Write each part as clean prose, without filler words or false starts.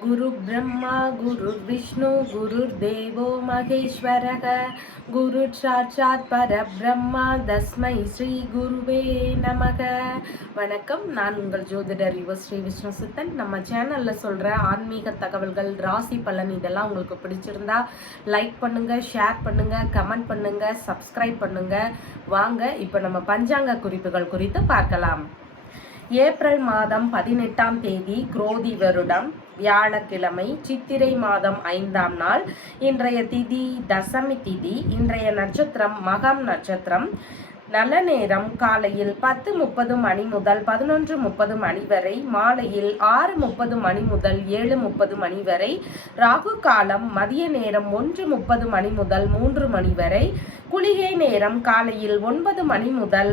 गुरु ब्रह्मा गुरु विष्णु गुरुर्देवो महेश्वरः गुरु साक्षात् பரபிரம்மா தஸ்மை ஸ்ரீ குருவே நமக. வணக்கம், நான் உங்கள் ஜோதிடர் ஸ்ரீ விஷ்ணு சித்தன். நம்ம சேனல்ல சொல்ற ஆன்மீக தகவல்கள், ராசி பலன் இதெல்லாம் உங்களுக்கு பிடிச்சிருந்தா லைக் பண்ணுங்க, ஷேர் பண்ணுங்க, கமெண்ட் பண்ணுங்க, சப்ஸ்கிரைப் பண்ணுங்க. வாங்க இப்போ நம்ம பஞ்சாங்க குறிப்புகள் குறித்து பார்க்கலாம். ஏப்ரல் மாதம் 18ஆம் தேதி குரோதி வருடம் வியாழக்கிழமை, சித்திரை மாதம் 5ஆம் நாள். இன்றைய திதி தசமி திதி. இன்றைய நட்சத்திரம் மகம் நட்சத்திரம். நல்ல நேரம் காலையில் 10:30 மணி முதல் 11:30 மணி வரை, மாலையில் 6:30 மணி முதல் 7:30 மணி வரை. ராகு காலம் மதிய நேரம் 1:30 மணி முதல் 3 மணி வரை. குளிகை நேரம் காலையில் 9 மணி முதல்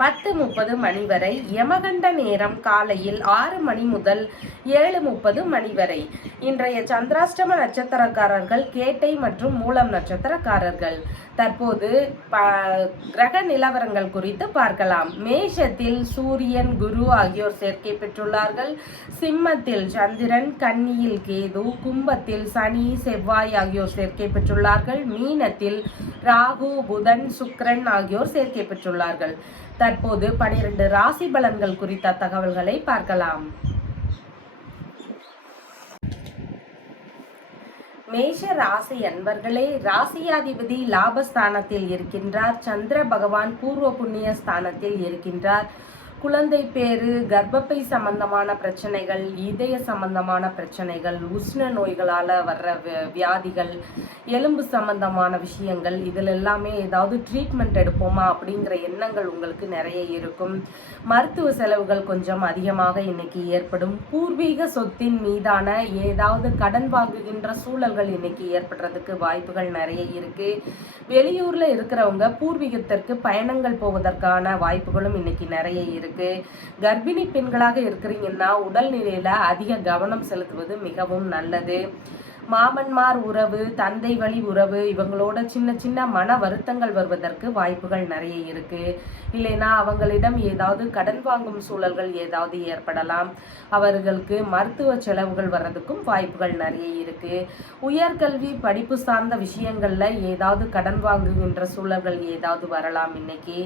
10:30 மணி வரை. யமகண்ட நேரம் காலையில் 6 மணி முதல் 7:30 மணி வரை. இன்றைய சந்திராஷ்டம நட்சத்திரக்காரர்கள் கேட்டை மற்றும் மூலம் நட்சத்திரக்காரர்கள். தற்போது கிரக நிலவரங்கள் குறித்து பார்க்கலாம். மேஷத்தில் சூரியன், குரு ஆகியோர் சேர்க்கை பெற்றுள்ளார்கள். சிம்மத்தில் சந்திரன், கன்னியில் கேது, கும்பத்தில் சனி, செவ்வாய் ஆகியோர் சேர்க்கை பெற்றுள்ளார்கள். மீனத்தில் ராகு, புதன், சுக்கிரன் ஆகியோர் சேர்க்கை பெற்றுள்ளார்கள். தற்போது 12 ராசி பலன்கள் குறித்த தகவல்களை பார்க்கலாம். மேஷ ராசி அன்பர்களே, ராசியாதிபதி லாபஸ்தானத்தில் இருக்கின்றார். சந்திர பகவான் பூர்வ புண்ணிய ஸ்தானத்தில் இருக்கின்றார். குழந்தை பேரு, கர்ப்பப்பை சம்பந்தமான பிரச்சனைகள், இதய சம்பந்தமான பிரச்சனைகள், உஷ்ண நோய்களால் வர்ற வியாதிகள், எலும்பு சம்பந்தமான விஷயங்கள், இதில் எல்லாமே ஏதாவது ட்ரீட்மெண்ட் எடுப்போமா அப்படிங்கிற எண்ணங்கள் உங்களுக்கு நிறைய இருக்கும். மருத்துவ செலவுகள் கொஞ்சம் அதிகமாக இன்னைக்கு ஏற்படும். பூர்வீக சொத்தின் மீதான ஏதாவது கடன் வாங்குகின்ற சூழல்கள் இன்னைக்கு ஏற்படுறதுக்கு வாய்ப்புகள் நிறைய இருக்கு. வெளியூர்ல இருக்கிறவங்க பூர்வீகத்திற்கு பயணங்கள் போவதற்கான வாய்ப்புகளும் இன்னைக்கு நிறைய இருக்கு. கர்ப்பிணி பெண்களாக இருக்கிறீங்கன்னா உடல்நிலையில அதிக கவனம் செலுத்துவது மிகவும் நல்லது. மாமன்மார் உறவு, தந்தை வழி உறவு, இவங்களோட சின்ன சின்ன மன வருத்தங்கள் வருவதற்கு வாய்ப்புகள் நிறைய இருக்கு. இல்லைன்னா அவங்களிடம் ஏதாவது கடன் வாங்கும் சூழல்கள் ஏதாவது ஏற்படலாம். அவர்களுக்கு மருத்துவ செலவுகள் வர்றதுக்கும் வாய்ப்புகள் நிறைய இருக்கு. உயர்கல்வி படிப்பு சார்ந்த விஷயங்கள்ல ஏதாவது கடன் வாங்குகின்ற சூழல்கள் ஏதாவது வரலாம். இன்னைக்கு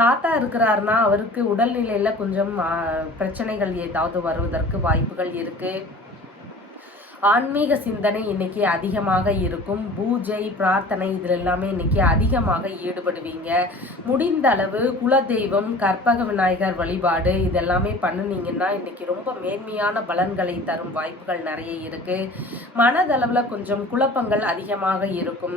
தாத்தா இருக்கிறாருன்னா அவருக்கு உடல்நிலையில கொஞ்சம் பிரச்சனைகள் ஏதாவது வருவதற்கு வாய்ப்புகள் இருக்கு. ஆன்மீக சிந்தனை இன்னைக்கு அதிகமாக இருக்கும். பூஜை, பிரார்த்தனை இதில் எல்லாமே இன்னைக்கு அதிகமாக ஈடுபடுவீங்க. முடிந்த அளவு குலதெய்வம், கற்பக விநாயகர் வழிபாடு இதெல்லாமே பண்ணுனீங்கன்னா இன்னைக்கு ரொம்ப மேன்மையான பலன்களை தரும் வாய்ப்புகள் நிறைய இருக்கு. மனதளவில் கொஞ்சம் குழப்பங்கள் அதிகமாக இருக்கும்.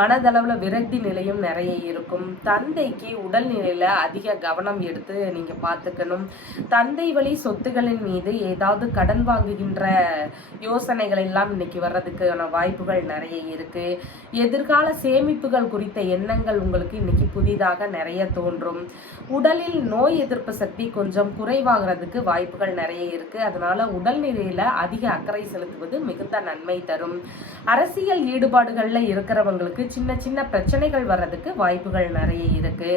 மனதளவில் விரக்தி நிலையும் நிறைய இருக்கும். தந்தைக்கு உடல்நிலையில அதிக கவனம் எடுத்து நீங்க பார்த்துக்கணும். தந்தை வழி சொத்துகளின் மீது ஏதாவது கடன் வாங்குகின்ற யோசனை எல்லாம் இன்னைக்கு வர்றதுக்கான வாய்ப்புகள் நிறைய இருக்கு. எதிர்கால சேமிப்புகள் குறித்த எண்ணங்கள் உங்களுக்கு இன்னைக்கு புதிதாக நிறைய தோன்றும். உடலில் நோய் எதிர்ப்பு சக்தி கொஞ்சம் குறைவாகிறதுக்கு வாய்ப்புகள் நிறைய இருக்கு. அதனால உடல்நிலையில அதிக அக்கறை செலுத்துவது மிகுந்த நன்மை தரும். அரசியல் ஈடுபாடுகள்ல இருக்கிறவங்களுக்கு சின்ன சின்ன பிரச்சனைகள் வர்றதுக்கு வாய்ப்புகள் நிறைய இருக்கு.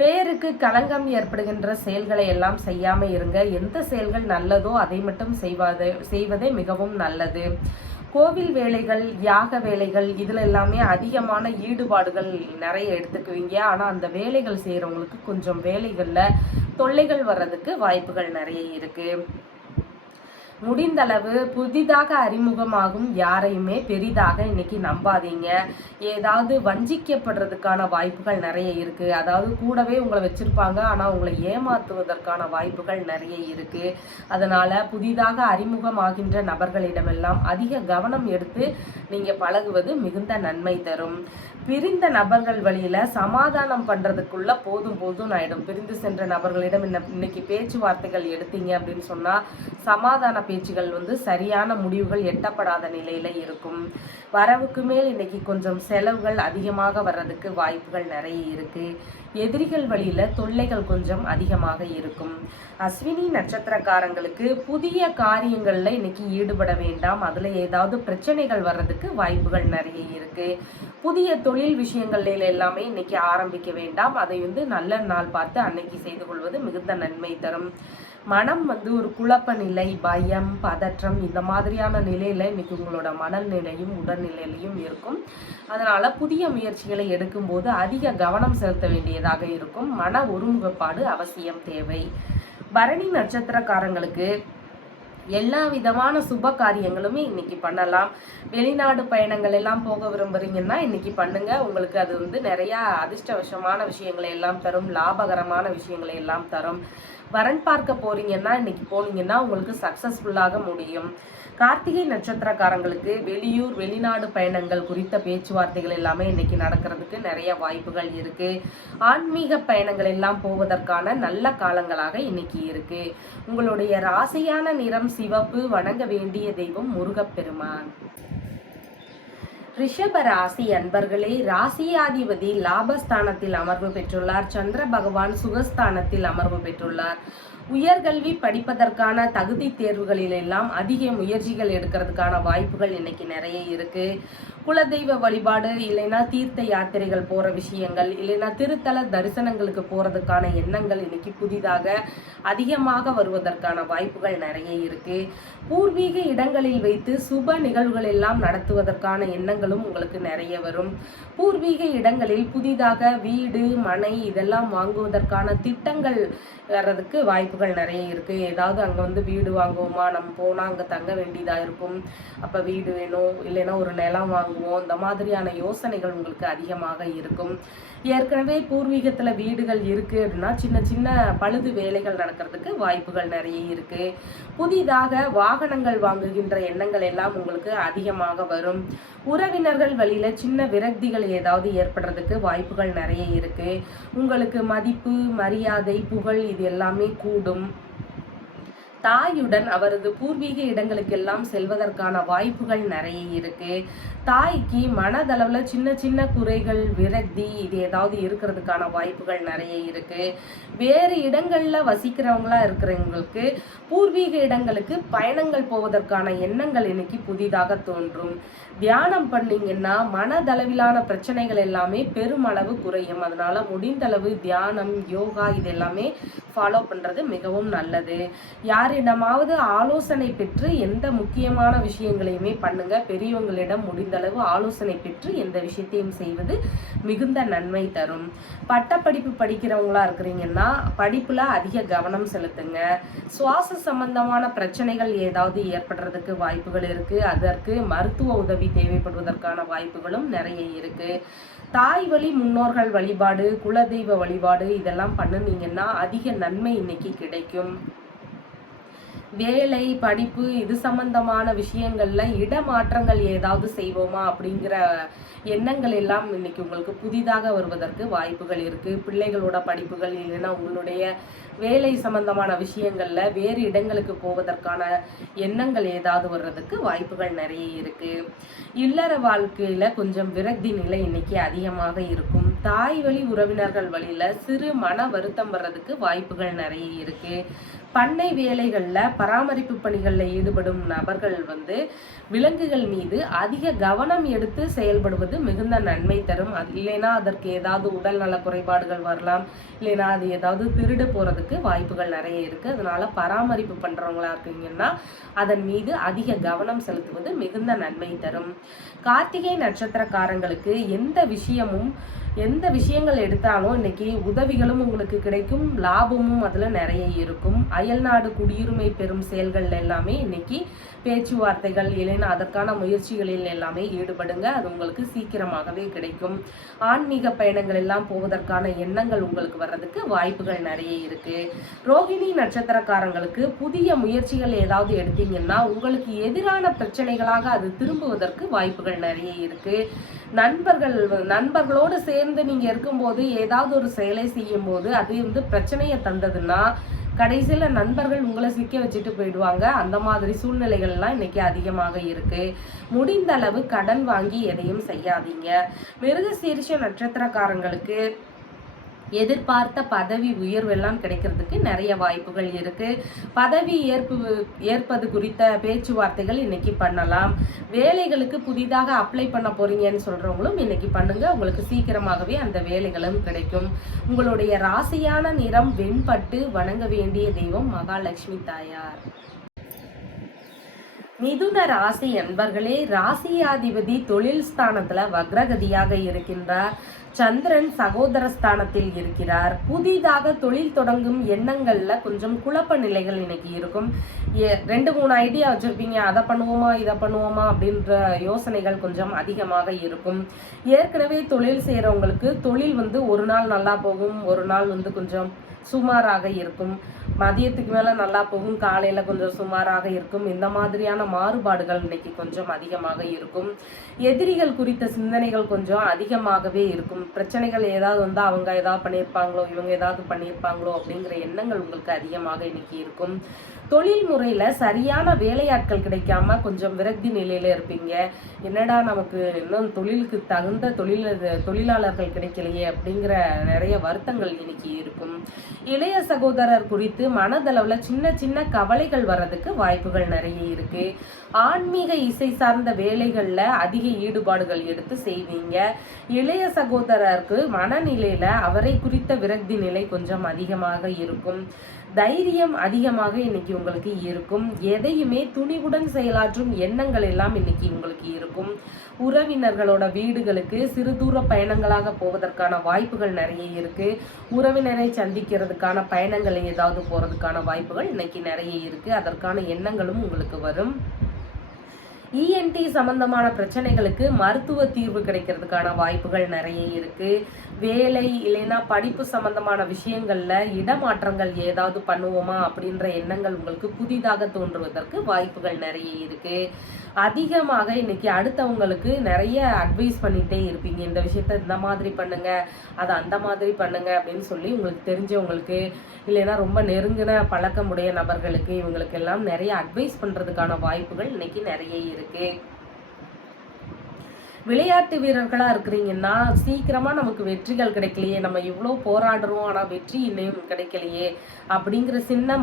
பேருக்கு களங்கம் ஏற்படுகின்ற செயல்களை எல்லாம் செய்யாம இருங்க. எந்த செயல்கள் நல்லதோ அதை மட்டும் செய்வதே மிகவும் நல்லது. கோவில் வேலைகள், யாக வேலைகள் இதுல எல்லாமே அதிகமான ஈடுபாடுகள் நிறைய எடுத்துக்குவீங்க. ஆனா அந்த வேலைகள் செய்யறவங்களுக்கு கொஞ்சம் வேலைகள்ல தொல்லைகள் வர்றதுக்கு வாய்ப்புகள் நிறைய இருக்கு. முடிந்தளவு புதிதாக அறிமுகமாகும் யாரையுமே பெரிதாக இன்னைக்கு நம்பாதீங்க. ஏதாவது வஞ்சிக்கப்படுறதுக்கான வாய்ப்புகள் நிறைய இருக்கு. அதாவது கூடவே உங்களை வச்சிருப்பாங்க, ஆனா உங்களை ஏமாத்துவதற்கான வாய்ப்புகள் நிறைய இருக்கு. அதனால புதிதாக அறிமுகமாகின்ற நபர்களிடமெல்லாம் அதிக கவனம் எடுத்து நீங்க பழகுவது மிகுந்த நன்மை தரும். பிரிந்த நபர்கள் வழியில சமாதானம் பண்றதுக்குள்ள போதும் போதும் ஆயிடும். பிரிந்து சென்ற நபர்களிடம் இன்னைக்கு பேச்சுவார்த்தைகள் எடுத்தீங்க அப்படின்னு சொன்னா சமாதான பேச்சுகள் சரியான முடிவுகள் எட்டப்படாத நிலையில இருக்கும். வரவுக்கு மேல் இன்னைக்கு கொஞ்சம் செலவுகள் அதிகமாக வர்றதுக்கு வாய்ப்புகள் நிறைய இருக்கு. எதிரிகள் வழியில தொல்லைகள் கொஞ்சம் அதிகமாக இருக்கும். அஸ்வினி நட்சத்திரக்காரங்களுக்கு புதிய காரியங்கள்ல இன்னைக்கு ஈடுபட வேண்டாம். அதுல ஏதாவது பிரச்சனைகள் வர்றதுக்கு வாய்ப்புகள் நிறைய இருக்கு. புதிய தொழில் விஷயங்கள்ல எல்லாமே இன்னைக்கு ஆரம்பிக்க வேண்டாம். அதை நல்ல நாள் பார்த்து அன்னைக்கு செய்து கொள்வது மிகுந்த நன்மை தரும். மனம் ஒரு குழப்ப நிலை, பயம், பதற்றம் இந்த மாதிரியான நிலையில இன்னைக்கு உங்களோட மனநிலையும் உடல்நிலையிலையும் இருக்கும். அதனால புதிய முயற்சிகளை எடுக்கும்போது அதிக கவனம் செலுத்த வேண்டியதாக இருக்கும். மன ஒருமுகப்பாடு அவசியம் தேவை. பரணி நட்சத்திரக்காரங்களுக்கு எல்லா விதமான சுப காரியங்களுமே இன்னைக்கு பண்ணலாம். வெளிநாடு பயணங்கள் எல்லாம் போக விரும்புறீங்கன்னா இன்னைக்கு பண்ணுங்க. உங்களுக்கு அது நிறைய அதிர்ஷ்டவசமான விஷயங்களை எல்லாம் தரும், லாபகரமான விஷயங்களை எல்லாம் தரும். வரன் பார்க்க போறீங்கன்னா இன்னைக்கு போனீங்கன்னா உங்களுக்கு சக்சஸ்ஃபுல்லாக முடியும். கார்த்திகை நட்சத்திரக்காரங்களுக்கு வெளியூர் வெளிநாடு பயணங்கள் குறித்த பேச்சுவார்த்தைகள் எல்லாமே இன்னைக்கு நடக்கிறதுக்கு நிறைய வாய்ப்புகள் இருக்கு. ஆன்மீக பயணங்கள் எல்லாம் போவதற்கான நல்ல காலங்களாக இன்னைக்கு இருக்கு. உங்களுடைய ராசியான நிறம் சிவப்பு. வணங்க வேண்டிய தெய்வம் முருகப்பெருமான். ரிஷப ராசி அன்பர்களே, ராசியாதிபதி லாபஸ்தானத்தில் அமர்வு பெற்றுள்ளார். சந்திர பகவான் சுகஸ்தானத்தில் அமர்வு பெற்றுள்ளார். உயர்கல்வி படிப்பதற்கான தகுதி தேர்வுகளில் எல்லாம் அதிக முயற்சிகள் எடுக்கிறதுக்கான வாய்ப்புகள் இன்னைக்கு நிறைய இருக்கு. குலதெய்வ வழிபாடு இல்லைன்னா தீர்த்த யாத்திரைகள் போற விஷயங்கள் இல்லைன்னா திருத்தல தரிசனங்களுக்கு போறதுக்கான எண்ணங்கள் இன்னைக்கு புதிதாக அதிகமாக வருவதற்கான வாய்ப்புகள் நிறைய இருக்கு. பூர்வீக இடங்களில் வைத்து சுப நிகழ்வுகள் எல்லாம் நடத்துவதற்கான எண்ணங்களும் உங்களுக்கு நிறைய வரும். பூர்வீக இடங்களில் புதிதாக வீடு மனை இதெல்லாம் வாங்குவதற்கான திட்டங்கள் வர்றதுக்கு வாய்ப்புகள் நிறைய இருக்கு. ஏதாவது அங்க வீடு வாங்குவோமா, நம்ம போனா அங்க தங்க வேண்டியதா இருக்கும், அப்ப வீடு வேணும், இல்லைன்னா ஒரு நிலம் வாங்குவோம், இந்த மாதிரியான யோசனைகள் உங்களுக்கு அதிகமாக இருக்கும். ஏற்கனவே பூர்வீகத்துல வீடுகள் இருக்கு அப்படின்னா சின்ன சின்ன பழுது வேலைகள் நடக்கிறதுக்கு வாய்ப்புகள் நிறைய இருக்கு. புதிதாக வாகனங்கள் வாங்குகின்ற எண்ணங்கள் எல்லாம் உங்களுக்கு அதிகமாக வரும். உறவினர்கள் வழியில சின்ன விரக்திகள் ஏதாவது ஏற்படுறதுக்கு வாய்ப்புகள் நிறைய இருக்கு. உங்களுக்கு மதிப்பு மரியாதை புகழ் இது எல்லாமே கூடும். தாயுடன் அவரது பூர்வீக இடங்களுக்கெல்லாம் செல்வதற்கான வாய்ப்புகள் நிறைய இருக்கு. தாய்க்கு மனதளவுல சின்ன சின்ன குறைகள் விரக்தி இது ஏதாவது இருக்கிறதுக்கான வாய்ப்புகள் நிறைய இருக்கு. வேறு இடங்கள்ல வசிக்கிறவங்களா இருக்கிறவங்களுக்கு பூர்வீக இடங்களுக்கு பயணங்கள் போவதற்கான எண்ணங்கள் இன்னைக்கு புதிதாக தோன்றும். தியானம் பண்ணீங்கன்னா மனதளவிலான பிரச்சனைகள் எல்லாமே பெருமளவு குறையும். அதனால முடிந்தளவு தியானம் யோகா இது எல்லாமே ஃபாலோ பண்றது மிகவும் நல்லது. யாரிடமாவது ஆலோசனை பெற்று எந்த முக்கியமான விஷயங்களையுமே பண்ணுங்க. பெரியவங்களிடம் முடிந்தளவு ஆலோசனை பெற்று எந்த விஷயத்தையும் செய்வது மிகுந்த நன்மை தரும். பட்டப்படிப்பு படிக்கிறவங்களா இருக்கிறீங்கன்னா படிப்புல அதிக கவனம் செலுத்துங்க. சுவாச சம்பந்தமான பிரச்சனைகள் ஏதாவது ஏற்படுறதுக்கு வாய்ப்புகள் இருக்கு. அதற்கு மருத்துவ உதவி தேவைப்படுவதற்கான வாய்ப்புகளும் நிறைய இருக்கு. தாய் வழி முன்னோர்கள் வழிபாடு குலதெய்வ வழிபாடு இதெல்லாம் பண்ணுனீங்கன்னா அதிக நன்மை இன்னைக்கு கிடைக்கும். வேலை படிப்பு இது சம்பந்தமான விஷயங்கள்ல இடமாற்றங்கள் ஏதாவது செய்வோமா அப்படிங்கிற எண்ணங்கள் எல்லாம் இன்னைக்கு உங்களுக்கு புதிதாக வருவதற்கு வாய்ப்புகள் இருக்கு. பிள்ளைகளோட படிப்புகள் இல்லைன்னா உங்களுடைய வேலை சம்பந்தமான விஷயங்கள்ல வேறு இடங்களுக்கு போவதற்கான எண்ணங்கள் ஏதாவது வர்றதுக்கு வாய்ப்புகள் நிறைய இருக்கு. இல்லற வாழ்க்கையில கொஞ்சம் விரக்தி நிலை இன்னைக்கு அதிகமாக இருக்கும். தாய் வழி உறவினர்கள் வழியில சிறு மன வருத்தம் வர்றதுக்கு வாய்ப்புகள் நிறைய இருக்கு. பண்ணை வேலைகள்ல பராமரிப்பு பணிகள்ல ஈடுபடும் நபர்கள் விலங்குகள் மீது அதிக கவனம் எடுத்து செயல்படுவது மிகுந்த நன்மை தரும். அது இல்லைன்னா அதற்கு ஏதாவது உடல் நல குறைபாடுகள் வரலாம், இல்லைன்னா அது ஏதாவது திருடு போறதுக்கு வாய்ப்புகள் நிறைய இருக்கு. அதனால பராமரிப்பு பண்றவங்களா இருக்கீங்கன்னா அதன் மீது அதிக கவனம் செலுத்துவது மிகுந்த நன்மை தரும். கார்த்திகை நட்சத்திரக்காரங்களுக்கு எந்த விஷயங்கள் எடுத்தாலும் இன்னைக்கு உதவிகளும் உங்களுக்கு கிடைக்கும், லாபமும் அதுல நிறைய இருக்கும். அயல்நாடு குடியுரிமை பெறும் செயல்கள் எல்லாமே இன்னைக்கு பேச்சுவார்த்தைகள் இல்லைன்னா அதற்கான முயற்சிகளில் எல்லாமே ஈடுபடுங்க. அது உங்களுக்கு சீக்கிரமாகவே கிடைக்கும். ஆன்மீக பயணங்கள் எல்லாம் போவதற்கான எண்ணங்கள் உங்களுக்கு வர்றதுக்கு வாய்ப்புகள் நிறைய இருக்கு. ரோகிணி நட்சத்திரக்காரங்களுக்கு புதிய முயற்சிகள் ஏதாவது உங்களுக்கு எதிரான பிரச்சனைகளாக அது திரும்புவதற்கு வாய்ப்புகள் நிறைய இருக்கு. நண்பர்களோடு சேர்ந்து நீங்க இருக்கும்போது ஏதாவது ஒரு செயலை செய்யும் போது அது பிரச்சனையை தந்ததுன்னா கடைசியில நண்பர்கள் உங்களை சிக்க வச்சுட்டு போயிடுவாங்க. அந்த மாதிரி சூழ்நிலைகள் எல்லாம் இன்னைக்கு அதிகமாக இருக்கு. முடிந்த அளவு கடன் வாங்கி எதையும் செய்யாதீங்க. மிருகசீரிஷ நட்சத்திரக்காரங்களுக்கு எதிர்பார்த்த பதவி உயர்வெல்லாம் கிடைக்கிறதுக்கு நிறைய வாய்ப்புகள் இருக்கு. பதவி ஏற்பது குறித்த பேச்சுவார்த்தைகள் இன்னைக்கு பண்ணலாம். வேலைகளுக்கு புதிதாக அப்ளை பண்ண போறீங்கன்னு சொல்றவங்களும் இன்னைக்கு பண்ணுங்க. உங்களுக்கு சீக்கிரமாகவே அந்த வேலைகளும் கிடைக்கும். உங்களுடைய ராசியான நிறம் வெண்பட்டு. வணங்க வேண்டிய தெய்வம் மகாலட்சுமி தாயார். மிதுன ராசி என்பர்களே, ராசியாதிபதி தொழில் ஸ்தானத்துல வக்ரகதியாக இருக்கின்றார். சந்திரன் சகோதர ஸ்தானத்தில் இருக்கிறார். புதிதாக தொழில் தொடங்கும் எண்ணங்கள்ல கொஞ்சம் குழப்ப நிலைகள் இன்னைக்கு இருக்கும். 2-3 ஐடியா வச்சிருப்பீங்க, அதை பண்ணுவோமா இதை பண்ணுவோமா அப்படின்ற யோசனைகள் கொஞ்சம் அதிகமாக இருக்கும். ஏற்கனவே தொழில் செய்யறவங்களுக்கு தொழில் ஒரு நாள் நல்லா போகும், ஒரு நாள் கொஞ்சம் சுமாராக இருக்கும். மதியத்துக்கு மேல நல்லா போகும், காலையில கொஞ்சம் சுமாராக இருக்கும். இந்த மாதிரியான மாறுபாடுகள் இன்னைக்கு கொஞ்சம் அதிகமாக இருக்கும். எதிரிகள் குறித்த சிந்தனைகள் கொஞ்சம் அதிகமாகவே இருக்கும். பிரச்சனைகள் ஏதாவது அவங்க ஏதாவது பண்ணியிருப்பாங்களோ, இவங்க ஏதாவது பண்ணியிருப்பாங்களோ அப்படிங்கிற எண்ணங்கள் உங்களுக்கு அதிகமாக இன்னைக்கு இருக்கும். தொழில் முறையில சரியான வேலையாட்கள் கிடைக்காம கொஞ்சம் விரக்தி நிலையில இருப்பீங்க. என்னடா நமக்கு இன்னும் தொழிலுக்கு தகுந்த தொழிலாளர்கள் கிடைக்கலையே அப்படிங்கிற நிறைய வருத்தங்கள் இன்னைக்கு இருக்கும். இளைய சகோதரர் குறித்து மனதளவுல சின்ன சின்ன கவலைகள் வர்றதுக்கு வாய்ப்புகள் நிறைய இருக்கு. ஆன்மீக இசை சார்ந்த வேலைகள்ல அதிக ஈடுபாடுகள் எடுத்து செய்வீங்க. இளைய சகோதரருக்கு மனநிலையில அவரை குறித்த விரக்தி நிலை கொஞ்சம் அதிகமாக இருக்கும். தைரியம் அதிகமாக இன்னைக்கு உங்களுக்கு இருக்கும். எதையுமே துணிவுடன் செயலாற்றும் எண்ணங்கள் எல்லாம் இன்னைக்கு உங்களுக்கு இருக்கும். உறவினர்களோட வீடுகளுக்கு சிறு தூர பயணங்களாக போவதற்கான வாய்ப்புகள் நிறைய இருக்கு. உறவினரை சந்திக்கிறதுக்கான பயணங்கள் ஏதாவது போறதுக்கான வாய்ப்புகள் இன்னைக்கு நிறைய இருக்கு. அதற்கான எண்ணங்களும் உங்களுக்கு வரும். இஎன்டி சம்பந்தமான பிரச்சனைகளுக்கு மருத்துவ தீர்வு கிடைக்கிறதுக்கான வாய்ப்புகள் நிறைய இருக்கு. வேலை இல்லைன்னா படிப்பு சம்பந்தமான விஷயங்கள்ல இடமாற்றங்கள் ஏதாவது பண்ணுவோமா அப்படின்ற எண்ணங்கள் உங்களுக்கு புதிதாக தோன்றுவதற்கு வாய்ப்புகள் நிறைய இருக்கு. அதிகமாக இன்னைக்கு அடுத்தவங்களுக்கு நிறைய அட்வைஸ் பண்ணிட்டே இருப்பீங்க. இந்த விஷயத்த இந்த மாதிரி பண்ணுங்க, அதை அந்த மாதிரி பண்ணுங்க அப்படின்னு சொல்லி உங்களுக்கு தெரிஞ்சவங்களுக்கு இல்லைன்னா ரொம்ப நெருங்கின பழக்கமுடைய நபர்களுக்கு இவங்களுக்கு எல்லாம் நிறைய அட்வைஸ் பண்றதுக்கான வாய்ப்புகள் இன்னைக்கு நிறைய இருக்கு. விளையாட்டு வீரர்களா இருக்கிறீங்கன்னா சீக்கிரமா நமக்கு வெற்றிகள் கிடைக்கலையே, நம்ம இவ்வளோ போராடுறோம் ஆனா வெற்றி இன்னும் கிடைக்கலையே அப்படிங்கிற சின்ன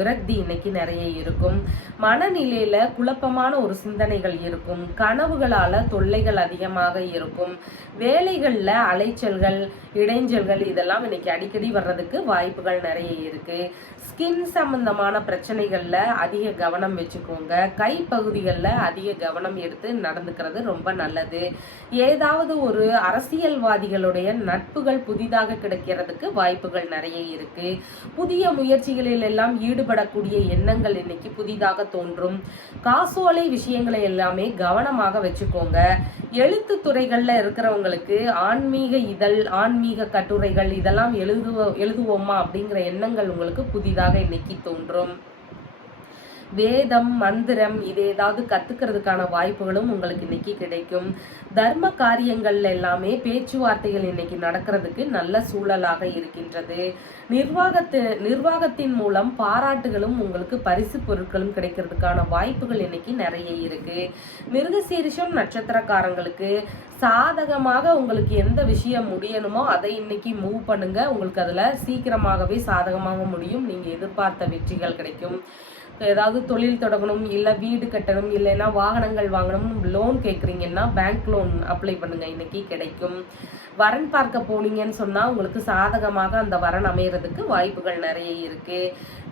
விரக்தி இன்னைக்கு நிறைய இருக்கும். மனநிலையில குழப்பமான ஒரு சிந்தனைகள் இருக்கும். கனவுகளால தொல்லைகள் அதிகமாக இருக்கும். வேலைகள்ல அலைச்சல்கள் இடைஞ்சல்கள் இதெல்லாம் இன்னைக்கு அடிக்கடி வர்றதுக்கு வாய்ப்புகள் நிறைய இருக்கு. ஸ்கின் சம்பந்தமான பிரச்சனைகள்ல அதிக கவனம் வச்சுக்கோங்க. கைப்பகுதிகளில் அதிக கவனம் எடுத்து நடந்துக்கிறது ரொம்ப நல்லது. ஏதாவது ஒரு அரசியல்வாதிகளுடைய நட்புகள் புதிதாக கிடைக்கிறதுக்கு வாய்ப்புகள் நிறைய இருக்கு. புதிய முயற்சிகளில் எல்லாம் ஈடுபடக்கூடிய எண்ணங்கள் இன்னைக்கு புதிதாக தோன்றும். காசோலை விஷயங்களை எல்லாமே கவனமாக வச்சுக்கோங்க. எழுத்து துறைகள்ல இருக்கிறவங்களுக்கு ஆன்மீக இதழ், ஆன்மீக கட்டுரைகள் இதெல்லாம் எழுதுவோமா அப்படிங்கிற எண்ணங்கள் உங்களுக்கு புதிதாக இன்னைக்கு தோன்றும். வேதம் மந்திரம் இது ஏதாவது கத்துக்கிறதுக்கான வாய்ப்புகளும் உங்களுக்கு இன்னைக்கு கிடைக்கும். தர்ம காரியங்கள்ல எல்லாமே பேச்சுவார்த்தைகள் இன்னைக்கு நடக்கிறதுக்கு நல்ல சூழலாக இருக்கின்றது. நிர்வாகத்தின் மூலம் பாராட்டுகளும் உங்களுக்கு பரிசு பொருட்களும் கிடைக்கிறதுக்கான வாய்ப்புகள் இன்னைக்கு நிறைய இருக்கு. மிருகசீரிஷம் நட்சத்திரக்காரங்களுக்கு சாதகமாக உங்களுக்கு எந்த விஷயம் முடியணுமோ அதை இன்னைக்கு மூவ் பண்ணுங்க. உங்களுக்கு அதுல சீக்கிரமாகவே சாதகமாக முடியும். நீங்க எதிர்பார்த்த வெற்றிகள் கிடைக்கும். ஏதாவது தொழில் தொடங்கணும், இல்லை வீடு கட்டணும், இல்லைன்னா வாகனங்கள் வாங்கணும், லோன் கேட்குறீங்கன்னா பேங்க் லோன் அப்ளை பண்ணுங்க, இன்னைக்கு கிடைக்கும். வரன் பார்க்க போனீங்கன்னு சொன்னா உங்களுக்கு சாதகமாக அந்த வரன் அமையறதுக்கு வாய்ப்புகள் நிறைய இருக்கு.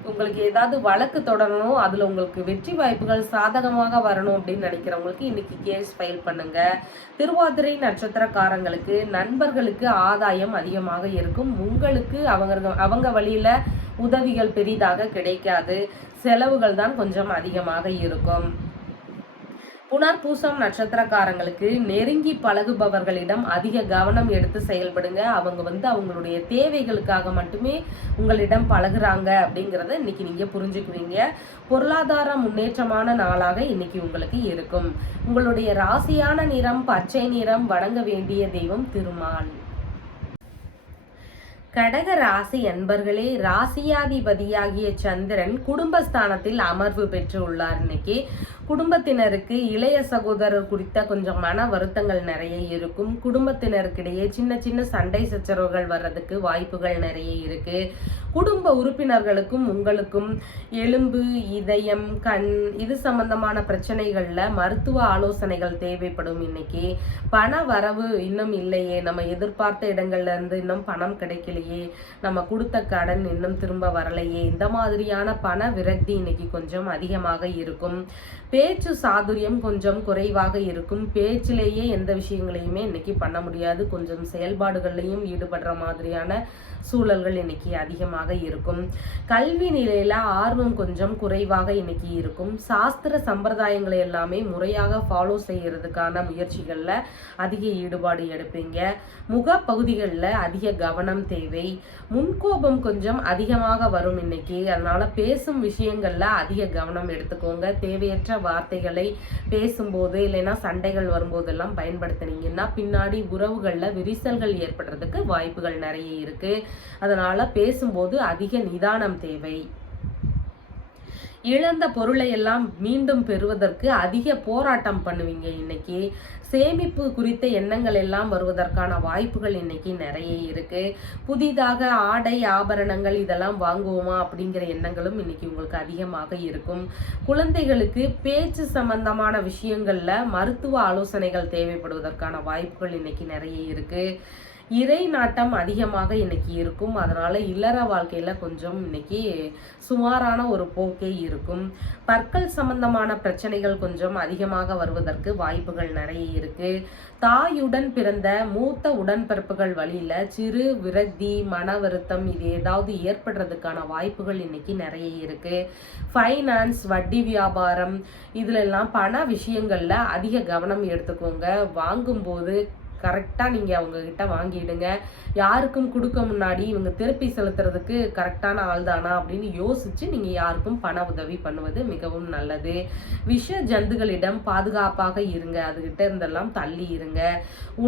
உங்களுக்கு ஏதாவது வழக்கு தொடரணும், அதுல உங்களுக்கு வெற்றி வாய்ப்புகள் சாதகமாக வரணும் அப்படின்னு நினைக்கிறவங்களுக்கு இன்னைக்கு கேஸ் ஃபைல் பண்ணுங்க. திருவாதிரை நட்சத்திரக்காரங்களுக்கு நண்பர்களுக்கு ஆதாயம் அதிகமாக இருக்கும். உங்களுக்கு அவங்க வழியில உதவிகள் பெரிதாக கிடைக்காது. செலவுகள் தான் கொஞ்சம் அதிகமாக இருக்கும். புனர்பூசம் நட்சத்திரக்காரங்களுக்கு நெருங்கி பழகுபவர்களிடம் அதிக கவனம் எடுத்து செயல்படுங்க. அவங்க அவங்களுடைய தேவைகளுக்காக மட்டுமே உங்களிடம் பழகுறாங்க அப்படிங்கிறத இன்னைக்கு நீங்க புரிஞ்சுக்குவீங்க. பொருளாதார முன்னேற்றமான நாளாக இன்னைக்கு உங்களுக்கு இருக்கும். உங்களுடைய ராசியான நிறம் பச்சை நிறம். வணங்க வேண்டிய தெய்வம் திருமால். கடக ராசி அன்பர்களே, ராசியாதிபதியாகிய சந்திரன் குடும்பஸ்தானத்தில் அமர்வு பெற்று உள்ளார். இன்னைக்கு குடும்பத்தினருக்கு இளைய சகோதரர் குறித்த கொஞ்சம் மன வருத்தங்கள் நிறைய இருக்கும். குடும்பத்தினருக்கிடையே சின்ன சின்ன சண்டை சச்சரவுகள் வர்றதுக்கு வாய்ப்புகள் நிறைய இருக்கு. குடும்ப உறுப்பினர்களுக்கும் உங்களுக்கும் எலும்பு, இதயம், கண் இது சம்பந்தமான பிரச்சனைகள்ல மருத்துவ ஆலோசனைகள் தேவைப்படும். இன்னைக்கு பண வரவு இன்னும் இல்லையே, நம்ம எதிர்பார்த்த இடங்கள்ல இருந்து இன்னும் பணம் கிடைக்கலையே, நம்ம கொடுத்த கடன் இன்னும் திரும்ப வரலையே, இந்த மாதிரியான பண விரக்தி இன்னைக்கு கொஞ்சம் அதிகமாக இருக்கும். பேச்சு சாதுரியம் கொஞ்சம் குறைவாக இருக்கும். பேச்சிலேயே எந்த விஷயங்களையுமே இன்னைக்கு பண்ண முடியாது. கொஞ்சம் செயல்பாடுகள்லையும் ஈடுபடுற மாதிரியான சூழல்கள் இன்னைக்கு அதிகமாக இருக்கும். கல்வி நிலையில ஆர்வம் கொஞ்சம் குறைவாக இன்னைக்கு இருக்கும். சாஸ்திர சம்பிரதாயங்களை எல்லாமே முறையாக ஃபாலோ செய்யறதுக்கான முயற்சிகள்ல அதிக ஈடுபாடு எடுப்பீங்க. முக பகுதிகளில் அதிக கவனம் தேவை. முன்கோபம் கொஞ்சம் அதிகமாக வரும் இன்னைக்கு. அதனால பேசும் விஷயங்கள்ல அதிக கவனம் எடுத்துக்கோங்க. தேவையற்ற வார்த்தைகளை பேசும்போது இல்லைன்னா சண்டைகள் வரும்போதெல்லாம் பயன்படுத்தினீங்கன்னா பின்னாடி உறவுகள்ல விரிசல்கள் ஏற்படுறதுக்கு வாய்ப்புகள் நிறைய இருக்கு. அதனால பேசும்போது அதிக நிதானம் தேவை. இழந்த பொருளை எல்லாம் மீண்டும் பெறுவதற்கு அதிக போராட்டம் பண்ணுவீங்க. இன்னைக்கு சேமிப்பு குறித்த எண்ணங்கள் எல்லாம் வருவதற்கான வாய்ப்புகள் இன்னைக்கு நிறைய இருக்கு. புதிதாக ஆடை ஆபரணங்கள் இதெல்லாம் வாங்குவோமா அப்படிங்கிற எண்ணங்களும் இன்னைக்கு உங்களுக்கு அதிகமாக இருக்கும். குழந்தைகளுக்கு பேச்சு சம்பந்தமான விஷயங்கள்ல மருத்துவ ஆலோசனைகள் தேவைப்படுவதற்கான வாய்ப்புகள் இன்னைக்கு நிறைய இருக்கு. இறை நாட்டம் அதிகமாக இன்னைக்கு இருக்கும். அதனால இல்லற வாழ்க்கையில கொஞ்சம் இன்னைக்கு சுமாரான ஒரு போக்கே இருக்கும். பற்கள் சம்பந்தமான பிரச்சனைகள் கொஞ்சம் அதிகமாக வருவதற்கு வாய்ப்புகள் நிறைய இருக்கு. தாயுடன் பிறந்த மூத்த உடன்பிறப்புகள் வழியில சிறு விரக்தி, மன வருத்தம் இது ஏதாவது ஏற்படுறதுக்கான வாய்ப்புகள் இன்னைக்கு நிறைய இருக்கு. ஃபைனான்ஸ், வட்டி வியாபாரம் இதுல எல்லாம் பண விஷயங்கள்ல அதிக கவனம் எடுத்துக்கோங்க. வாங்கும்போது கரெக்டாக நீங்கள் அவங்க கிட்ட வாங்கிடுங்க. யாருக்கும் கொடுக்க முன்னாடி இவங்க திருப்பி செலுத்துறதுக்கு கரெக்டான ஆள் தானா அப்படின்னு யோசிச்சு நீங்கள் யாருக்கும் பண உதவி பண்ணுவது மிகவும் நல்லது. விஷ ஜந்துகளிடம் பாதுகாப்பாக இருங்க. அதுகிட்ட இருந்தெல்லாம் தள்ளி இருங்க.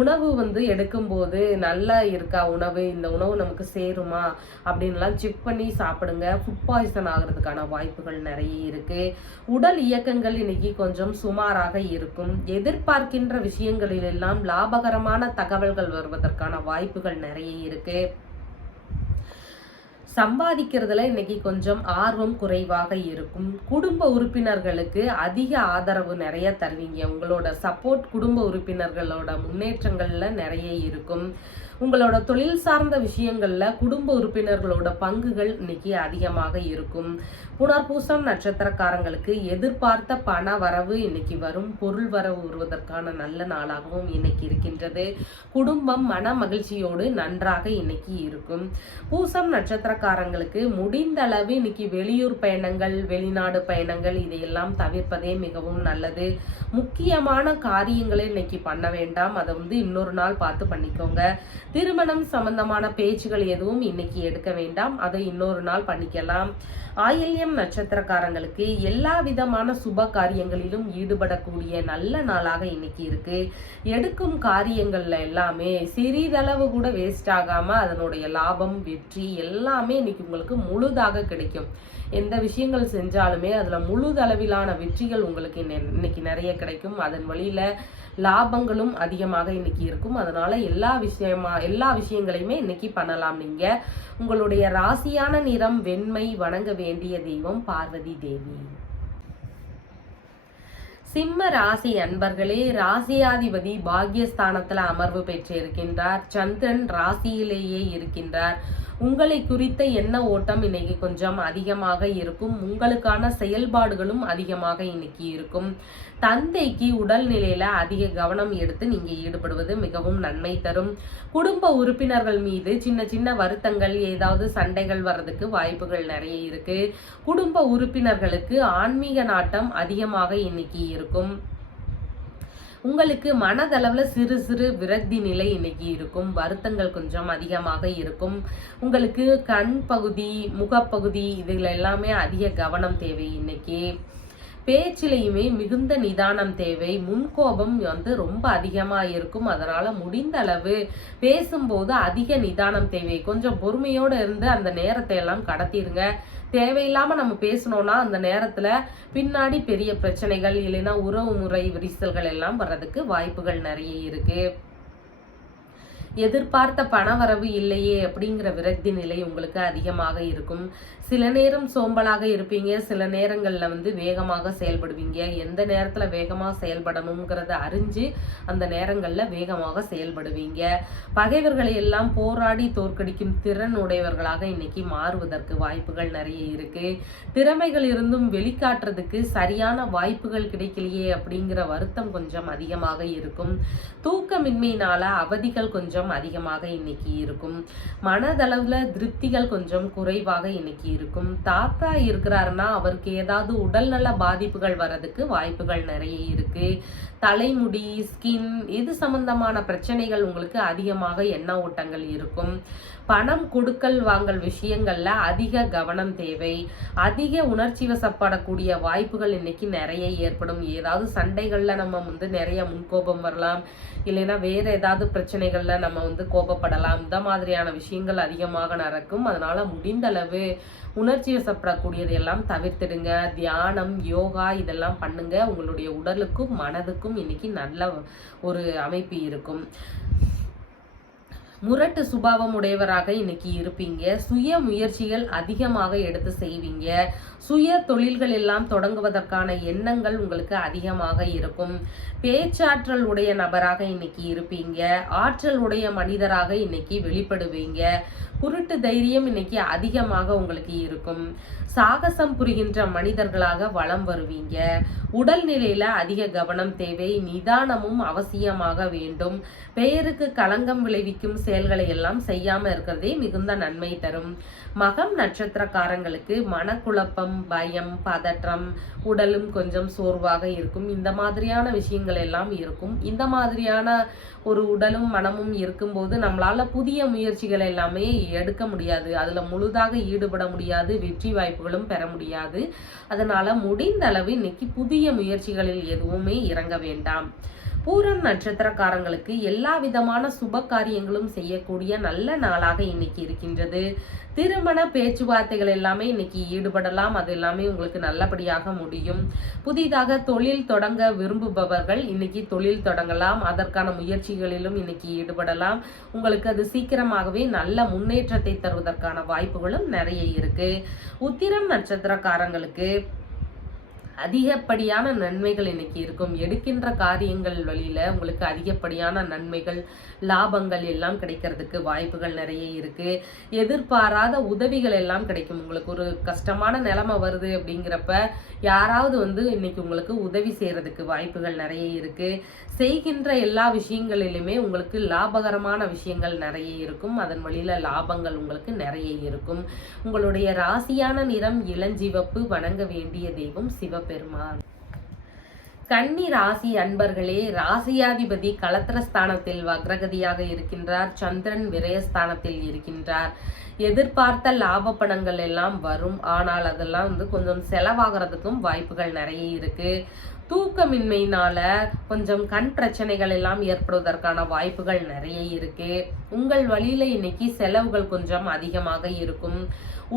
உணவு எடுக்கும்போது நல்லா இருக்கா உணவு, இந்த உணவு நமக்கு சேருமா அப்படின்லாம் செக் பண்ணி சாப்பிடுங்க. ஃபுட் பாய்சன் ஆகிறதுக்கான வாய்ப்புகள் நிறைய இருக்கு. உடல் இயக்கங்கள் இன்னைக்கு கொஞ்சம் சுமாராக இருக்கும். எதிர்பார்க்கின்ற விஷயங்களில் எல்லாம் லாபகரமான தகவல்கள் வருவதற்கான வாய்ப்புகள் நிறைய இருக்கு. சம்பாதிக்கிறதுல இன்னைக்கு கொஞ்சம் ஆர்வம் குறைவாக இருக்கும். குடும்ப உறுப்பினர்களுக்கு அதிக ஆதரவு நிறைய தருவீங்க. உங்களோட சப்போர்ட் குடும்ப உறுப்பினர்களோட முன்னேற்றங்கள்ல நிறைய இருக்கும். உங்களோட தொழில் சார்ந்த விஷயங்கள்ல குடும்ப உறுப்பினர்களோட பங்குகள் இன்னைக்கு அதிகமாக இருக்கும். புனர்பூசம் நட்சத்திரக்காரங்களுக்கு எதிர்பார்த்த பண வரவு இன்னைக்கு வரும். பொருள் வரவு வருவதற்கான நல்ல நாளாகவும் இன்னைக்கு இருக்கின்றது. குடும்பம் மன மகிழ்ச்சியோடு நன்றாக இன்னைக்கு இருக்கும். பூசம் நட்சத்திரக்காரங்களுக்கு முடிந்த அளவு இன்னைக்கு வெளியூர் பயணங்கள், வெளிநாடு பயணங்கள் இதையெல்லாம் தவிர்ப்பதே மிகவும் நல்லது. முக்கியமான காரியங்களை இன்னைக்கு பண்ண வேண்டாம். அதை இன்னொரு நாள் பார்த்து பண்ணிக்கோங்க. திருமணம் சம்பந்தமான பேச்சுகள் எதுவும் இன்னைக்கு எடுக்க வேண்டாம். அதை இன்னொரு நாள் பண்ணிக்கலாம். ஆயில்யம் நட்சத்திரக்காரங்களுக்கு எல்லா விதமான சுப காரியங்களிலும் ஈடுபடக்கூடிய நல்ல நாளாக இன்னைக்கு இருக்கு. எடுக்கும் காரியங்கள்ல எல்லாமே சிறிதளவு கூட வேஸ்ட் ஆகாம அதனுடைய லாபம், வெற்றி எல்லாமே இன்னைக்கு உங்களுக்கு முழுதாக கிடைக்கும். எந்த விஷயங்கள் செஞ்சாலுமே அதுல முழுதளவிலான வெற்றிகள் உங்களுக்கு இன்னைக்கு நிறைய கிடைக்கும். அதன் வழியில லாபங்களும் அதிகமாக இன்னைக்கு இருக்கும். அதனால எல்லா விஷயங்களையுமே இன்னைக்கு பண்ணலாம். நீங்க உங்களுடைய ராசியான நிறம் வெண்மை. வணங்க வேண்டிய தெய்வம் பார்வதி தேவி. சிம்ம ராசி அன்பர்களே, ராசியாதிபதி பாக்யஸ்தானத்துல அமர்வு பெற்று இருக்கின்றார். சந்திரன் ராசியிலேயே இருக்கின்றார். உங்களை குறித்த எண்ண ஓட்டம் இன்னைக்கு கொஞ்சம் அதிகமாக இருக்கும். உங்களுக்கான செயல்பாடுகளும் அதிகமாக இன்னைக்கு இருக்கும். தந்தைக்கு உடல்நிலையில அதிக கவனம் எடுத்து நீங்க ஈடுபடுவது மிகவும் நன்மை தரும். குடும்ப உறுப்பினர்கள் மீது சின்ன சின்ன வருத்தங்கள், ஏதாவது சண்டைகள் வர்றதுக்கு வாய்ப்புகள் நிறைய இருக்கு. குடும்ப உறுப்பினர்களுக்கு ஆன்மீக நாட்டம் அதிகமாக இன்னைக்கு இருக்கும். உங்களுக்கு மனதளவுல சிறு சிறு விரக்தி நிலை இன்னைக்கு இருக்கும். வருத்தங்கள் கொஞ்சம் அதிகமாக இருக்கும். உங்களுக்கு கண் பகுதி, முகப்பகுதி இதுல எல்லாமே அதிக கவனம் தேவை இன்னைக்கு. பேச்சிலையுமே மிகுந்த நிதானம் தேவை. முன்கோபம் வந்து ரொம்ப அதிகமா இருக்கும். அதனால முடிந்த அளவு பேசும்போது அதிக நிதானம் தேவை. கொஞ்சம் பொறுமையோடு இருந்து அந்த நேரத்தை எல்லாம் கடத்திடுங்க. தேவையில்லாம நம்ம பேசணும்னா அந்த நேரத்துல பின்னாடி பெரிய பிரச்சனைகள் இல்லைன்னா உறவு முறை விரிசல்கள் எல்லாம் வர்றதுக்கு வாய்ப்புகள் நிறைய இருக்கு. எதிர்பார்த்த பணவரவு இல்லையே அப்படிங்கிற விரக்தி நிலை உங்களுக்கு அதிகமாக இருக்கும். சில நேரம் சோம்பலாக இருப்பீங்க, சில நேரங்கள்ல வந்து வேகமாக செயல்படுவீங்க. எந்த நேரத்துல வேகமாக செயல்படணுங்கிறத அறிஞ்சு அந்த நேரங்கள்ல வேகமாக செயல்படுவீங்க. பகைவர்களை எல்லாம் போராடி தோற்கடிக்கும் திறன் உடையவர்களாக இன்னைக்கு மாறுவதற்கு வாய்ப்புகள் நிறைய இருக்கு. திறமைகள் இருந்தும் வெளிக்காட்டுறதுக்கு சரியான வாய்ப்புகள் கிடைக்கலையே அப்படிங்கிற வருத்தம் கொஞ்சம் அதிகமாக இருக்கும். தூக்கமின்மையினால அவதிகள் கொஞ்சம் அதிகமாக இன்னைக்கு இருக்கும். மனதளவுல திருப்திகள் கொஞ்சம் குறைவாக இன்னைக்கு இருக்கும். தாத்தா இருக்கிறாருன்னா அவருக்கு ஏதாவது உடல்நல பாதிப்புகள் வர்றதுக்கு வாய்ப்புகள் நிறைய இருக்கு. தலைமுடி, ஸ்கின் இது சம்பந்தமான பிரச்சனைகள் உங்களுக்கு அதிகமாக எண்ண ஓட்டங்கள் இருக்கும். பணம் கொடுக்கல் வாங்கல் விஷயங்கள்ல அதிக கவனம் தேவை. அதிக உணர்ச்சி வசப்படக்கூடிய வாய்ப்புகள் இன்னைக்கு நிறைய ஏற்படும். ஏதாவது சண்டைகள்ல நம்ம வந்து நிறைய முன்கோபம் வரலாம், இல்லைன்னா வேற ஏதாவது பிரச்சனைகள்ல நம்ம வந்து கோபப்படலாம். இந்த மாதிரியான விஷயங்கள் அதிகமாக நடக்கும். அதனால முடிந்த அளவு உணர்ச்சி வசப்படக்கூடியது எல்லாம் தவிர்த்திடுங்க. தியானம், யோகா இதெல்லாம் பண்ணுங்க. உங்களுடைய உடலுக்கும் மனதுக்கும் இன்னைக்கு நல்ல ஒரு அமைப்பு இருக்கும். முரட்டு சுபாவம் உடையவராக இன்னைக்கு இருப்பீங்க. சுய முயற்சிகள் அதிகமாக எடுத்து செய்வீங்க. சுய தொழில்கள் எல்லாம் தொடங்குவதற்கான எண்ணங்கள் உங்களுக்கு அதிகமாக இருக்கும். பேச்சாற்றல் உடைய நபராக இன்னைக்கு இருப்பீங்க. ஆற்றல் உடைய மனிதராக இன்னைக்கு வெளிப்படுவீங்க. குருட்டு தைரியம் இன்னைக்கு அதிகமாக உங்களுக்கு இருக்கும். சாகசம் புரிகின்ற மனிதர்களாக வலம் வருவீங்க. உடல்நிலையில அதிக கவனம் தேவை. நிதானமும் அவசியமாக வேண்டும். பெயருக்கு களங்கம் விளைவிக்கும் செயல்களை எல்லாம் செய்யாம இருக்கிறதே மிகுந்த நன்மை தரும். மகம் நட்சத்திரக்காரங்களுக்கு மனக்குழப்பம், பயம், பதற்றம், உடலும் கொஞ்சம் சோர்வாக இருக்கும். இந்த மாதிரியான விஷயங்கள் எல்லாம் இருக்கும். இந்த மாதிரியான ஒரு உடலும் மனமும் இருக்கும்போது நம்மளால புதிய முயற்சிகள் எல்லாமே எடுக்க முடியாது. அதுல முழுதாக ஈடுபட முடியாது. வெற்றி வாய்ப்புகளும் பெற முடியாது. அதனால முடிந்த அளவு இன்னைக்கு புதிய முயற்சிகளில் எதுவுமே இறங்க வேண்டாம். பூரம் நட்சத்திரக்காரங்களுக்கு எல்லா விதமான சுப காரியங்களும் செய்யக்கூடிய நல்ல நாளாக இன்னைக்கு இருக்கின்றது. திருமண பேச்சுவார்த்தைகள் எல்லாமே இன்னைக்கு ஈடுபடலாம். அது எல்லாமே உங்களுக்கு நல்லபடியாக முடியும். புதிதாக தொழில் தொடங்க விரும்புபவர்கள் இன்னைக்கு தொழில் தொடங்கலாம். அதற்கான முயற்சிகளிலும் இன்னைக்கு ஈடுபடலாம். உங்களுக்கு அது சீக்கிரமாகவே நல்ல முன்னேற்றத்தை தருவதற்கான வாய்ப்புகளும் நிறைய இருக்கு. உத்திரம் நட்சத்திரக்காரங்களுக்கு அதிகப்படியான நன்மைகள் இன்னைக்கு இருக்கும். எடுக்கின்ற காரியங்கள் வழியில உங்களுக்கு அதிகப்படியான நன்மைகள், லாபங்கள் எல்லாம் கிடைக்கிறதுக்கு வாய்ப்புகள் நிறைய இருக்கு. எதிர்பாராத உதவிகள் எல்லாம் கிடைக்கும். உங்களுக்கு ஒரு கஷ்டமான நிலைமை வருது அப்படிங்கிறப்ப யாராவது வந்து இன்னைக்கு உங்களுக்கு உதவி செய்யறதுக்கு வாய்ப்புகள் நிறைய இருக்கு. செய்கின்ற எல்லா விஷயங்களிலுமே உங்களுக்கு லாபகரமான விஷயங்கள் நிறைய இருக்கும். அதன் வழியில லாபங்கள் உங்களுக்கு நிறைய இருக்கும். உங்களுடைய ராசியான நிறம் இளஞ்சிவப்பு. வணங்க வேண்டிய தெய்வம் சிவபெருமான். கன்னி ராசி அன்பர்களே, ராசியாதிபதி களத்திரஸ்தானத்தில் வக்ரகதியாக இருக்கின்றார். சந்திரன் விரயஸ்தானத்தில் இருக்கின்றார். எதிர்பார்த்த லாப பணங்கள் எல்லாம் வரும். ஆனால் அதெல்லாம் வந்து கொஞ்சம் செலவாகிறதுக்கும் வாய்ப்புகள் நிறைய இருக்கு. தூக்கமின்மையினால கொஞ்சம் கண் பிரச்சனைகள் எல்லாம் ஏற்படுவதற்கான வாய்ப்புகள் நிறைய இருக்கு. உங்கள் வழியில இன்னைக்கு செலவுகள் கொஞ்சம் அதிகமாக இருக்கும்.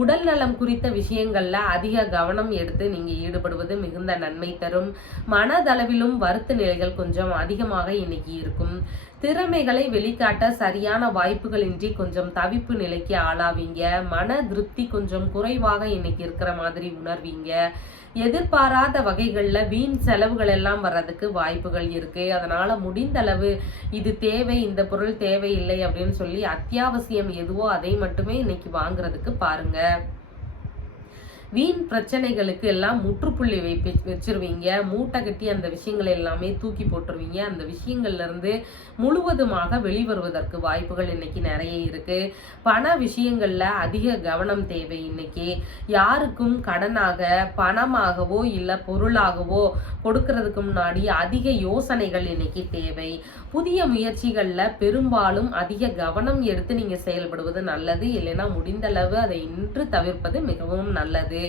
உடல் நலம் குறித்த விஷயங்கள்ல அதிக கவனம் எடுத்து நீங்க ஈடுபடுவது மிகுந்த நன்மை தரும். மனதளவிலும் வருத்த நிலைகள் கொஞ்சம் அதிகமாக இன்னைக்கு இருக்கும். திறமைகளை வெளிக்காட்ட சரியான வாய்ப்புகள் இன்றி கொஞ்சம் தவிப்பு நிலைக்கு ஆளாவீங்க. மன திருப்தி கொஞ்சம் குறைவாக இன்னைக்கு இருக்கிற மாதிரி உணர்வீங்க. எதிர்பாராத வகைகள்ல வீண் செலவுகள் எல்லாம் வர்றதுக்கு வாய்ப்புகள் இருக்கு. அதனால முடிந்த அளவு இது தேவை, இந்த பொருள் தேவையில்லை அப்படின்னு சொல்லி அத்தியாவசியம் எதுவோ அதை மட்டுமே இன்னைக்கு வாங்குறதுக்கு பாருங்க. வீண் பிரச்சனைகளுக்கு எல்லாம் முற்றுப்புள்ளி வச்சிருவீங்க. மூட்டை கட்டி அந்த விஷயங்கள் எல்லாமே தூக்கி போட்டுருவீங்க. அந்த விஷயங்கள்ல இருந்து முழுவதுமாக வெளிவருவதற்கு வாய்ப்புகள் இன்னைக்கு நிறைய இருக்கு. பண விஷயங்கள்ல அதிக கவனம் தேவை. இன்னைக்கு யாருக்கும் கடனாக பணமாகவோ இல்ல பொருளாகவோ கொடுக்கறதுக்கு முன்னாடி அதிக யோசனைகள் இன்னைக்கு தேவை. புதிய முயற்சிகள்ல பெரும்பாலும் அதிக கவனம் எடுத்து நீங்க செயல்படுவது நல்லது. இல்லைன்னா முடிந்த அளவு அதை இன்று தவிர்ப்பது மிகவும் நல்லது.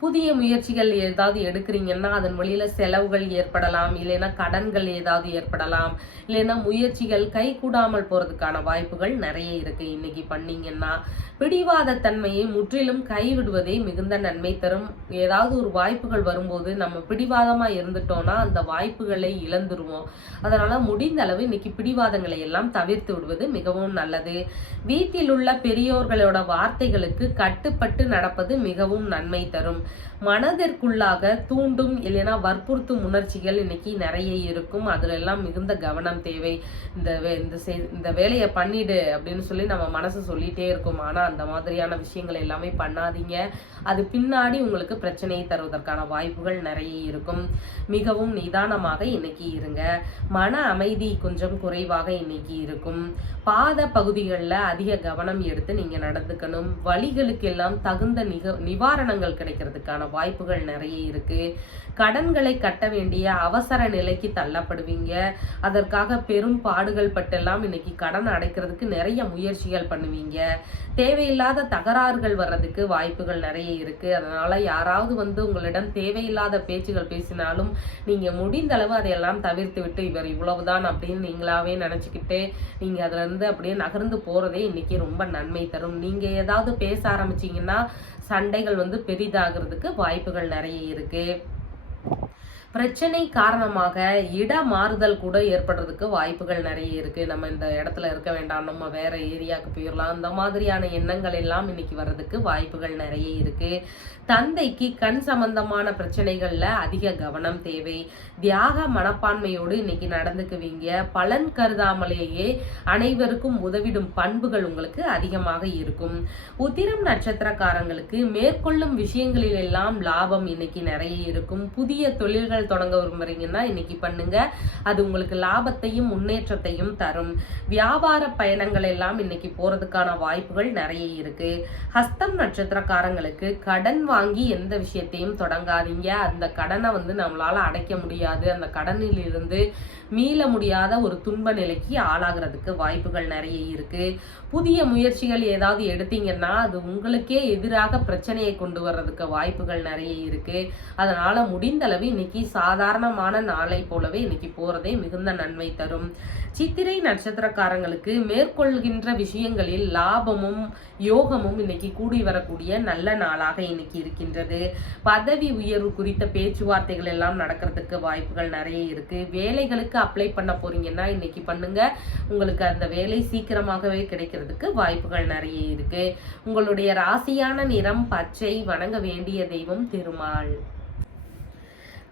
புதிய முயற்சிகள் ஏதாவது எடுக்கிறீங்கன்னா அதன் வழியில செலவுகள் ஏற்படலாம், இல்லைன்னா கடன்கள் ஏதாவது ஏற்படலாம், இல்லைன்னா முயற்சிகள் கைகூடாமல் போறதுக்கான வாய்ப்புகள் நிறைய இருக்கு. இன்னைக்கு பண்ணீங்கன்னா பிடிவாத தன்மையை முற்றிலும் கைவிடுவதே மிகுந்த நன்மை தரும். ஏதாவது ஒரு வாய்ப்புகள் வரும்போது நம்ம பிடிவாதமா இருந்துட்டோம்னா அந்த வாய்ப்புகளை இழந்துருவோம். அதனால முடிந்த அளவு இன்னைக்கு பிடிவாதங்களை எல்லாம் தவிர்த்து விடுவது மிகவும் நல்லது. வீட்டில் உள்ள பெரியோர்களோட வார்த்தைகளுக்கு கட்டுப்பட்டு நடப்பது மிகவும் நன்மை தரும். மனதிற்குள்ளாக தூண்டும் இல்லைன்னா வற்புறுத்தும் உணர்ச்சிகள் இன்னைக்கு நிறைய இருக்கும். அதுல எல்லாம் மிகுந்த கவனம் தேவை. இந்த வேலையை பண்ணிடு அப்படின்னு சொல்லி நம்ம மனசு சொல்லிட்டே இருக்கும். ஆனா அந்த மாதிரியான விஷயங்கள் எல்லாமே பண்ணாதீங்க. அது பின்னாடி உங்களுக்கு பிரச்சனையை தருவதற்கான வாய்ப்புகள் நிறைய இருக்கும். மிகவும் நிதானமாக இன்னைக்கு இருங்க. மன அமைதி கொஞ்சம் குறைவாக இன்னைக்கு இருக்கும். பாத பகுதிகளில் அதிக கவனம் எடுத்து நீங்க நடந்துக்கணும். வலிகளுக்கு எல்லாம் தகுந்த நிவாரணங்கள் கிடைக்கிறதுக்கான வாய்ப்புகள் நிறைய இருக்கு. கடன்களை கட்ட வேண்டிய அவசர நிலைக்கு தள்ளப்படுவீங்க. அதற்காக பெரும் பாடுகள் பட்டெல்லாம் இன்னைக்கு கடன் அடைக்கிறதுக்கு நிறைய முயற்சிகள் பண்ணுவீங்க. தேவையில்லாத தகராறுகள் வர்றதுக்கு வாய்ப்புகள் நிறைய இருக்கு. அதனால யாராவது உங்களிடம் தேவையில்லாத பேச்சுகள் பேசினாலும் நீங்க முடிந்த அளவு அதையெல்லாம் தவிர்த்து விட்டு இவர் இவ்வளவுதான் அப்படின்னு நீங்களாவே நினைச்சுக்கிட்டு நீங்க அதுல இருந்து அப்படியே நகர்ந்து போறதே இன்னைக்கு ரொம்ப நன்மை தரும். நீங்க ஏதாவது பேச ஆரம்பிச்சீங்கன்னா சண்டைகள் பெரிதாகிறதுக்கு வாய்ப்புகள் நிறைய இருக்கு. பிரச்சனை காரணமாக இட மாறுதல் கூட ஏற்படுறதுக்கு வாய்ப்புகள் நிறைய இருக்கு. நம்ம இந்த இடத்துல இருக்க வேண்டாம், நம்ம வேற ஏரியாவுக்கு போயிடலாம், அந்த மாதிரியான எண்ணங்கள் எல்லாம் இன்னைக்கு வர்றதுக்கு வாய்ப்புகள் நிறைய இருக்கு. தந்தைக்கு கண் சம்பந்தமான பிரச்சனைகள்ல அதிக கவனம் தேவை. தியாக மனப்பான்மையோடு இன்னைக்கு நடந்துக்குவீங்க. பலன் கருதாமலேயே அனைவருக்கும் உதவிடும் பண்புகள் உங்களுக்கு அதிகமாக இருக்கும். உத்திரம் நட்சத்திரக்காரங்களுக்கு மேற்கொள்ளும் விஷயங்களில் எல்லாம் லாபம் இன்னைக்கு நிறைய இருக்கும். புதிய தொழில்கள் தொடங்க விரும்புறீங்கன்னா இன்னைக்கு பண்ணுங்க. அது உங்களுக்கு லாபத்தையும் முன்னேற்றத்தையும் தரும். வியாபார பயணங்கள் எல்லாம் இன்னைக்கு போறதுக்கான வாய்ப்புகள் நிறைய இருக்கு. ஹஸ்தம் நட்சத்திரக்காரங்களுக்கு கடன் வாங்கி எந்த விஷயத்தையும் தொடங்காதீங்க. அந்த கடனை நம்மளால அடைக்க முடியாது. அந்த கடனில் இருந்து மீள முடியாத ஒரு துன்ப நிலைக்கு ஆளாகிறதுக்கு வாய்ப்புகள் நிறைய இருக்கு. புதிய முயற்சிகள் ஏதாவது எடுத்தீங்கன்னா அது உங்களுக்கே எதிராக பிரச்சனையை கொண்டு வர்றதுக்கு வாய்ப்புகள் நிறைய இருக்கு. அதனால முடிந்தளவு இன்னைக்கு சாதாரணமான நாளை போலவே இன்னைக்கு போறதே மிகுந்த நன்மை தரும். சித்திரை நட்சத்திரக்காரங்களுக்கு மேற்கொள்கின்ற விஷயங்களில் லாபமும் யோகமும் இன்னைக்கு கூடி வரக்கூடிய நல்ல நாளாக இன்னைக்கு இருக்கின்றது. பதவி உயர்வு குறித்த பேச்சுவார்த்தைகள் எல்லாம் நடக்கிறதுக்கு வாய்ப்புகள் நிறைய இருக்கு. வேலைகளுக்கு அப்ளை பண்ண போறீங்கன்னா இன்னைக்கு பண்ணுங்க. உங்களுக்கு அந்த வேலை சீக்கிரமாகவே கிடைக்கிறதுக்கு வாய்ப்புகள் நிறைய இருக்கு. உங்களுடைய ராசியான நிறம் பச்சை. வணங்க வேண்டிய தெய்வம் திருமால்.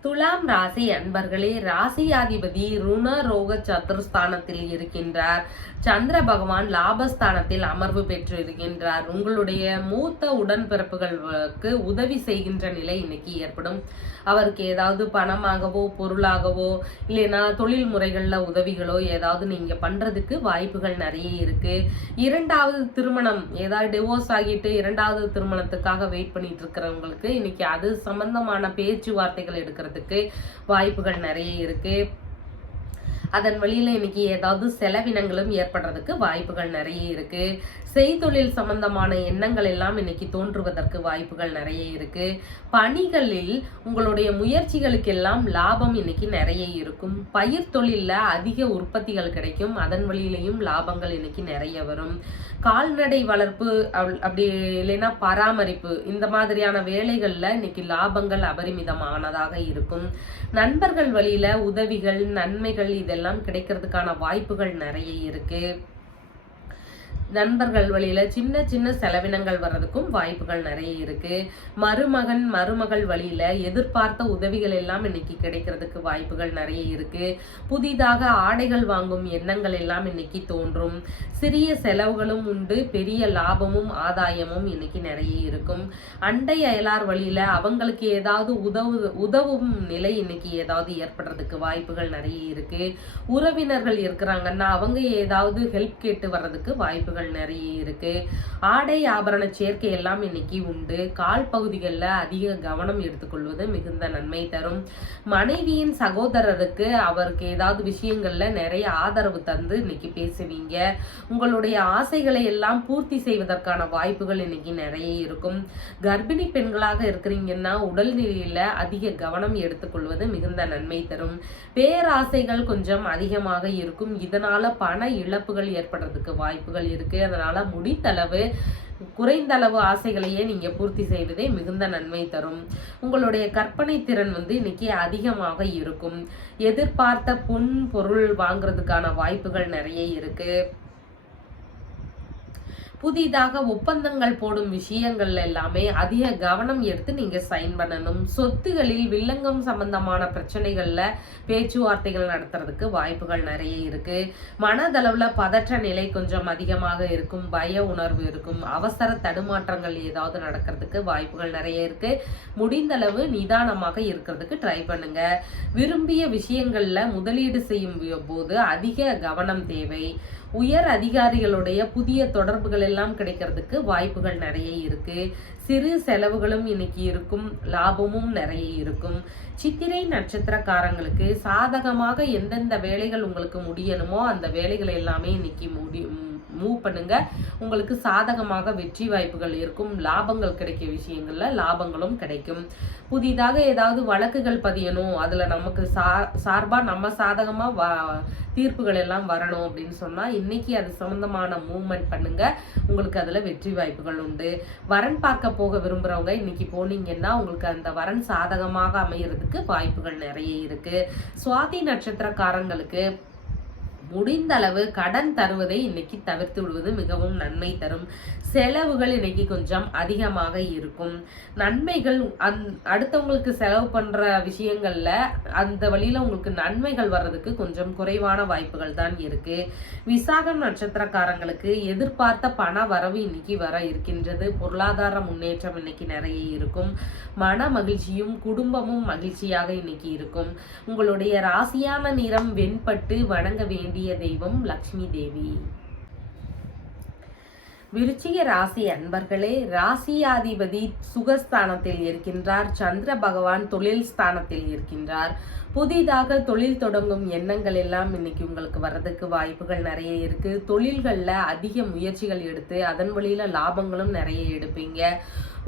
துலாம் ராசி அன்பர்களே, ராசியாதிபதி ருண ரோக சத்துருஸ்தானத்தில் இருக்கின்றார். சந்திர பகவான் லாபஸ்தானத்தில் அமர்வு பெற்று இருக்கின்றார். உங்களுடைய மூத்த உடன்பிறப்புகளுக்கு உதவி செய்கின்ற நிலை இன்னைக்கு ஏற்படும். அவருக்கு ஏதாவது பணமாகவோ பொருளாகவோ இல்லைன்னா தொழில் முறைகள்ல உதவிகளோ ஏதாவது நீங்க பண்றதுக்கு வாய்ப்புகள் நிறைய இருக்கு. இரண்டாவது திருமணம், ஏதாவது டிவோர்ஸ் ஆகிட்டு இரண்டாவது திருமணத்துக்காக வெயிட் பண்ணிட்டு இருக்கிறவங்களுக்கு இன்னைக்கு அது சம்பந்தமான பேச்சுவார்த்தைகள் எடுக்கிறதுக்கு வாய்ப்புகள் நிறைய இருக்கு. அதன் வழியில இன்னைக்கு ஏதாவது செலவினங்களும் ஏற்படுறதுக்கு வாய்ப்புகள் நிறைய இருக்கு. செய்தொழில் சம்பந்தமான எண்ணங்கள் எல்லாம் இன்னைக்கு தோன்றுவதற்கு வாய்ப்புகள் நிறைய இருக்கு. பணிகளில் உங்களுடைய முயற்சிகளுக்கு எல்லாம் லாபம் இன்னைக்கு நிறைய இருக்கும். பயிர் தொழில்ல அதிக உற்பத்திகள் கிடைக்கும். அதன் வழியிலையும் லாபங்கள் இன்னைக்கு நிறைய வரும். கால்நடை வளர்ப்பு அப்படி இல்லைன்னா பராமரிப்பு, இந்த மாதிரியான வேலைகள்ல இன்னைக்கு லாபங்கள் அபரிமிதமானதாக இருக்கும். நண்பர்கள் வழியில உதவிகள் நன்மைகள் இதெல்லாம் கிடைக்கிறதுக்கான வாய்ப்புகள் நிறைய இருக்கு. நண்பர்கள் வழியில சின்ன சின்ன செலவினங்கள் வர்றதுக்கும் வாய்ப்புகள் நிறைய இருக்கு. மருமகள் வழியில எதிர்பார்த்த உதவிகள் எல்லாம் இன்னைக்கு கிடைக்கிறதுக்கு வாய்ப்புகள் நிறைய இருக்கு. புதிதாக ஆடைகள் வாங்கும் எண்ணங்கள் எல்லாம் இன்னைக்கு தோன்றும். சிறிய செலவுகளும் உண்டு, பெரிய லாபமும் ஆதாயமும் இன்னைக்கு நிறைய இருக்கும். அண்டை அயலார் வழியில அவங்களுக்கு ஏதாவது உதவும் நிலை இன்னைக்கு ஏதாவது ஏற்படுறதுக்கு வாய்ப்புகள் நிறைய இருக்கு. உறவினர்கள் இருக்கிறாங்கன்னா அவங்க ஏதாவது ஹெல்ப் கேட்டு வர்றதுக்கு வாய்ப்புகள் வாய்ப்புகள் நிறைய இருக்கு. ஆடை ஆபரண சேர்க்கை எல்லாம் இன்னைக்கு உண்டு. கால் பகுதிகளில் அதிக கவனம் எடுத்துக்கொள்வது மிகுந்த நன்மை தரும். மனைவியின் சகோதரருக்கு அவருக்கு ஏதாவது விஷயங்கள்ல நிறைய ஆதரவு தந்து இன்னைக்கு பேசுவீங்க. உங்களுடைய ஆசைகளை எல்லாம் பூர்த்தி செய்வதற்கான வாய்ப்புகள் இன்னைக்கு நிறைய இருக்கும். கர்ப்பிணி பெண்களாக இருக்கிறீங்கன்னா உடல்நிலையில அதிக கவனம் எடுத்துக்கொள்வது மிகுந்த நன்மை தரும். பேராசைகள் கொஞ்சம் அதிகமாக இருக்கும். இதனால பண இழப்புகள் ஏற்படுறதுக்கு வாய்ப்புகள் இருக்கு. அதனால முடித்தளவு குறைந்த அளவு ஆசைகளையே நீங்க பூர்த்தி செய்வதே மிகுந்த நன்மை தரும். உங்களுடைய கற்பனை திறன் இன்னைக்கு அதிகமாக இருக்கும். எதிர்பார்த்த பொன் பொருள் வாங்குறதுக்கான வாய்ப்புகள் நிறைய இருக்கு. புதிதாக ஒப்பந்தங்கள் போடும் விஷயங்கள் எல்லாமே அதிக கவனம் எடுத்து நீங்க சைன் பண்ணணும். சொத்துகளில் வில்லங்கம் சம்பந்தமான பிரச்சனைகள்ல பேச்சுவார்த்தைகள் நடத்துறதுக்கு வாய்ப்புகள் நிறைய இருக்கு. மனதளவுல பதற்ற நிலை கொஞ்சம் அதிகமாக இருக்கும். பய உணர்வு இருக்கும். அவசர தடுமாற்றங்கள் ஏதாவது நடக்கிறதுக்கு வாய்ப்புகள் நிறைய இருக்கு. முடிந்தளவு நிதானமாக இருக்கிறதுக்கு ட்ரை பண்ணுங்க. விரும்பிய விஷயங்கள்ல முதலீடு செய்யும் போது அதிக கவனம் தேவை. உயர் அதிகாரிகளுடைய புதிய தொடர்புகள் எல்லாம் கிடைக்கிறதுக்கு வாய்ப்புகள் நிறைய இருக்கு. சிறு செலவுகளும் இன்னைக்கு இருக்கும். லாபமும் நிறைய இருக்கும். சித்திரை நட்சத்திரக்காரங்களுக்கு சாதகமாக எந்தெந்த வேலைகள் உங்களுக்கு முடியணுமோ அந்த வேலைகள் எல்லாமே இன்னைக்கு மூவ் பண்ணுங்க. உங்களுக்கு சாதகமாக வெற்றி வாய்ப்புகள் இருக்கும். லாபங்கள் கிடைக்க விஷயங்கள்ல லாபங்களும் கிடைக்கும். புதிதாக ஏதாவது வழக்குகள் பதியணும், அதுல நமக்கு சார்பா நம்ம சாதகமா தீர்ப்புகள் எல்லாம் வரணும் அப்படின்னு சொன்னா இன்னைக்கு அது சம்பந்தமான மூவ்மெண்ட் பண்ணுங்க. உங்களுக்கு அதுல வெற்றி வாய்ப்புகள் உண்டு. வரன் பார்க்க போக விரும்புறவங்க இன்னைக்கு போனீங்கன்னா உங்களுக்கு அந்த வரன் சாதகமாக அமையறதுக்கு வாய்ப்புகள் நிறைய இருக்கு. சுவாதி நட்சத்திரக்காரங்களுக்கு முடிந்த அளவு கடன் தருவதை இன்னைக்கு தவிர்த்து விடுவது மிகவும் நன்மை தரும். செலவுகள் இன்னைக்கு கொஞ்சம் அதிகமாக இருக்கும். நன்மைகள் அடுத்தவங்களுக்கு செலவு பண்ற விஷயங்கள்ல அந்த வழியில உங்களுக்கு நன்மைகள் வர்றதுக்கு கொஞ்சம் குறைவான வாய்ப்புகள் தான் இருக்கு. விசாகம் நட்சத்திரக்காரங்களுக்கு எதிர்பார்த்த பண வரவு இன்னைக்கு வர இருக்கின்றது. பொருளாதார முன்னேற்றம் இன்னைக்கு நிறைய இருக்கும். மன மகிழ்ச்சியும் குடும்பமும் மகிழ்ச்சியாக இன்னைக்கு இருக்கும். உங்களுடைய ராசியான நிறம் வெண்பட்டு. வணங்க வேண்டிய தெய்வம் லக்ஷ்மி தேவி. விருச்சிக ராசி அன்பர்களே, ராசியாதிபதி சுகஸ்தானத்தில் இருக்கின்றார். சந்திர பகவான் தொழில் ஸ்தானத்தில் இருக்கின்றார். புதிதாக தொழில் தொடங்கும் எண்ணங்கள் எல்லாம் இன்னைக்கு உங்களுக்கு வர்றதுக்கு வாய்ப்புகள் நிறைய இருக்கு. தொழில்கள்ல அதிக முயற்சிகள் எடுத்து அதன் வழியில லாபங்களும் நிறைய எடுப்பீங்க.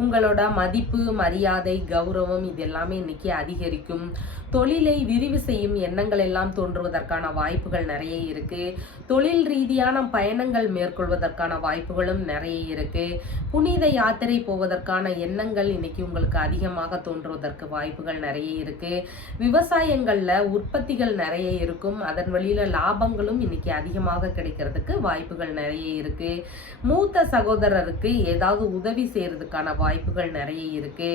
உங்களோட மதிப்பு மரியாதை கௌரவம் இது எல்லாமே இன்னைக்கு அதிகரிக்கும். தொழிலை விரிவு செய்யும் எண்ணங்கள் எல்லாம் தோன்றுவதற்கான வாய்ப்புகள் நிறைய இருக்கு. தொழில் ரீதியான பயணங்கள் மேற்கொள்வதற்கான வாய்ப்புகளும் நிறைய இருக்கு. புனித யாத்திரை போவதற்கான எண்ணங்கள் இன்னைக்கு உங்களுக்கு அதிகமாக தோன்றுவதற்கு வாய்ப்புகள் நிறைய இருக்கு. விவசாயங்கள்ல உற்பத்திகள் நிறைய இருக்கும். அதன் வழியில லாபங்களும் இன்னைக்கு அதிகமாக கிடைக்கிறதுக்கு வாய்ப்புகள் நிறைய இருக்கு. மூத்த சகோதரருக்கு ஏதாவது உதவி செய்யறதுக்கான வாய்ப்புகள் நிறைய இருக்கு.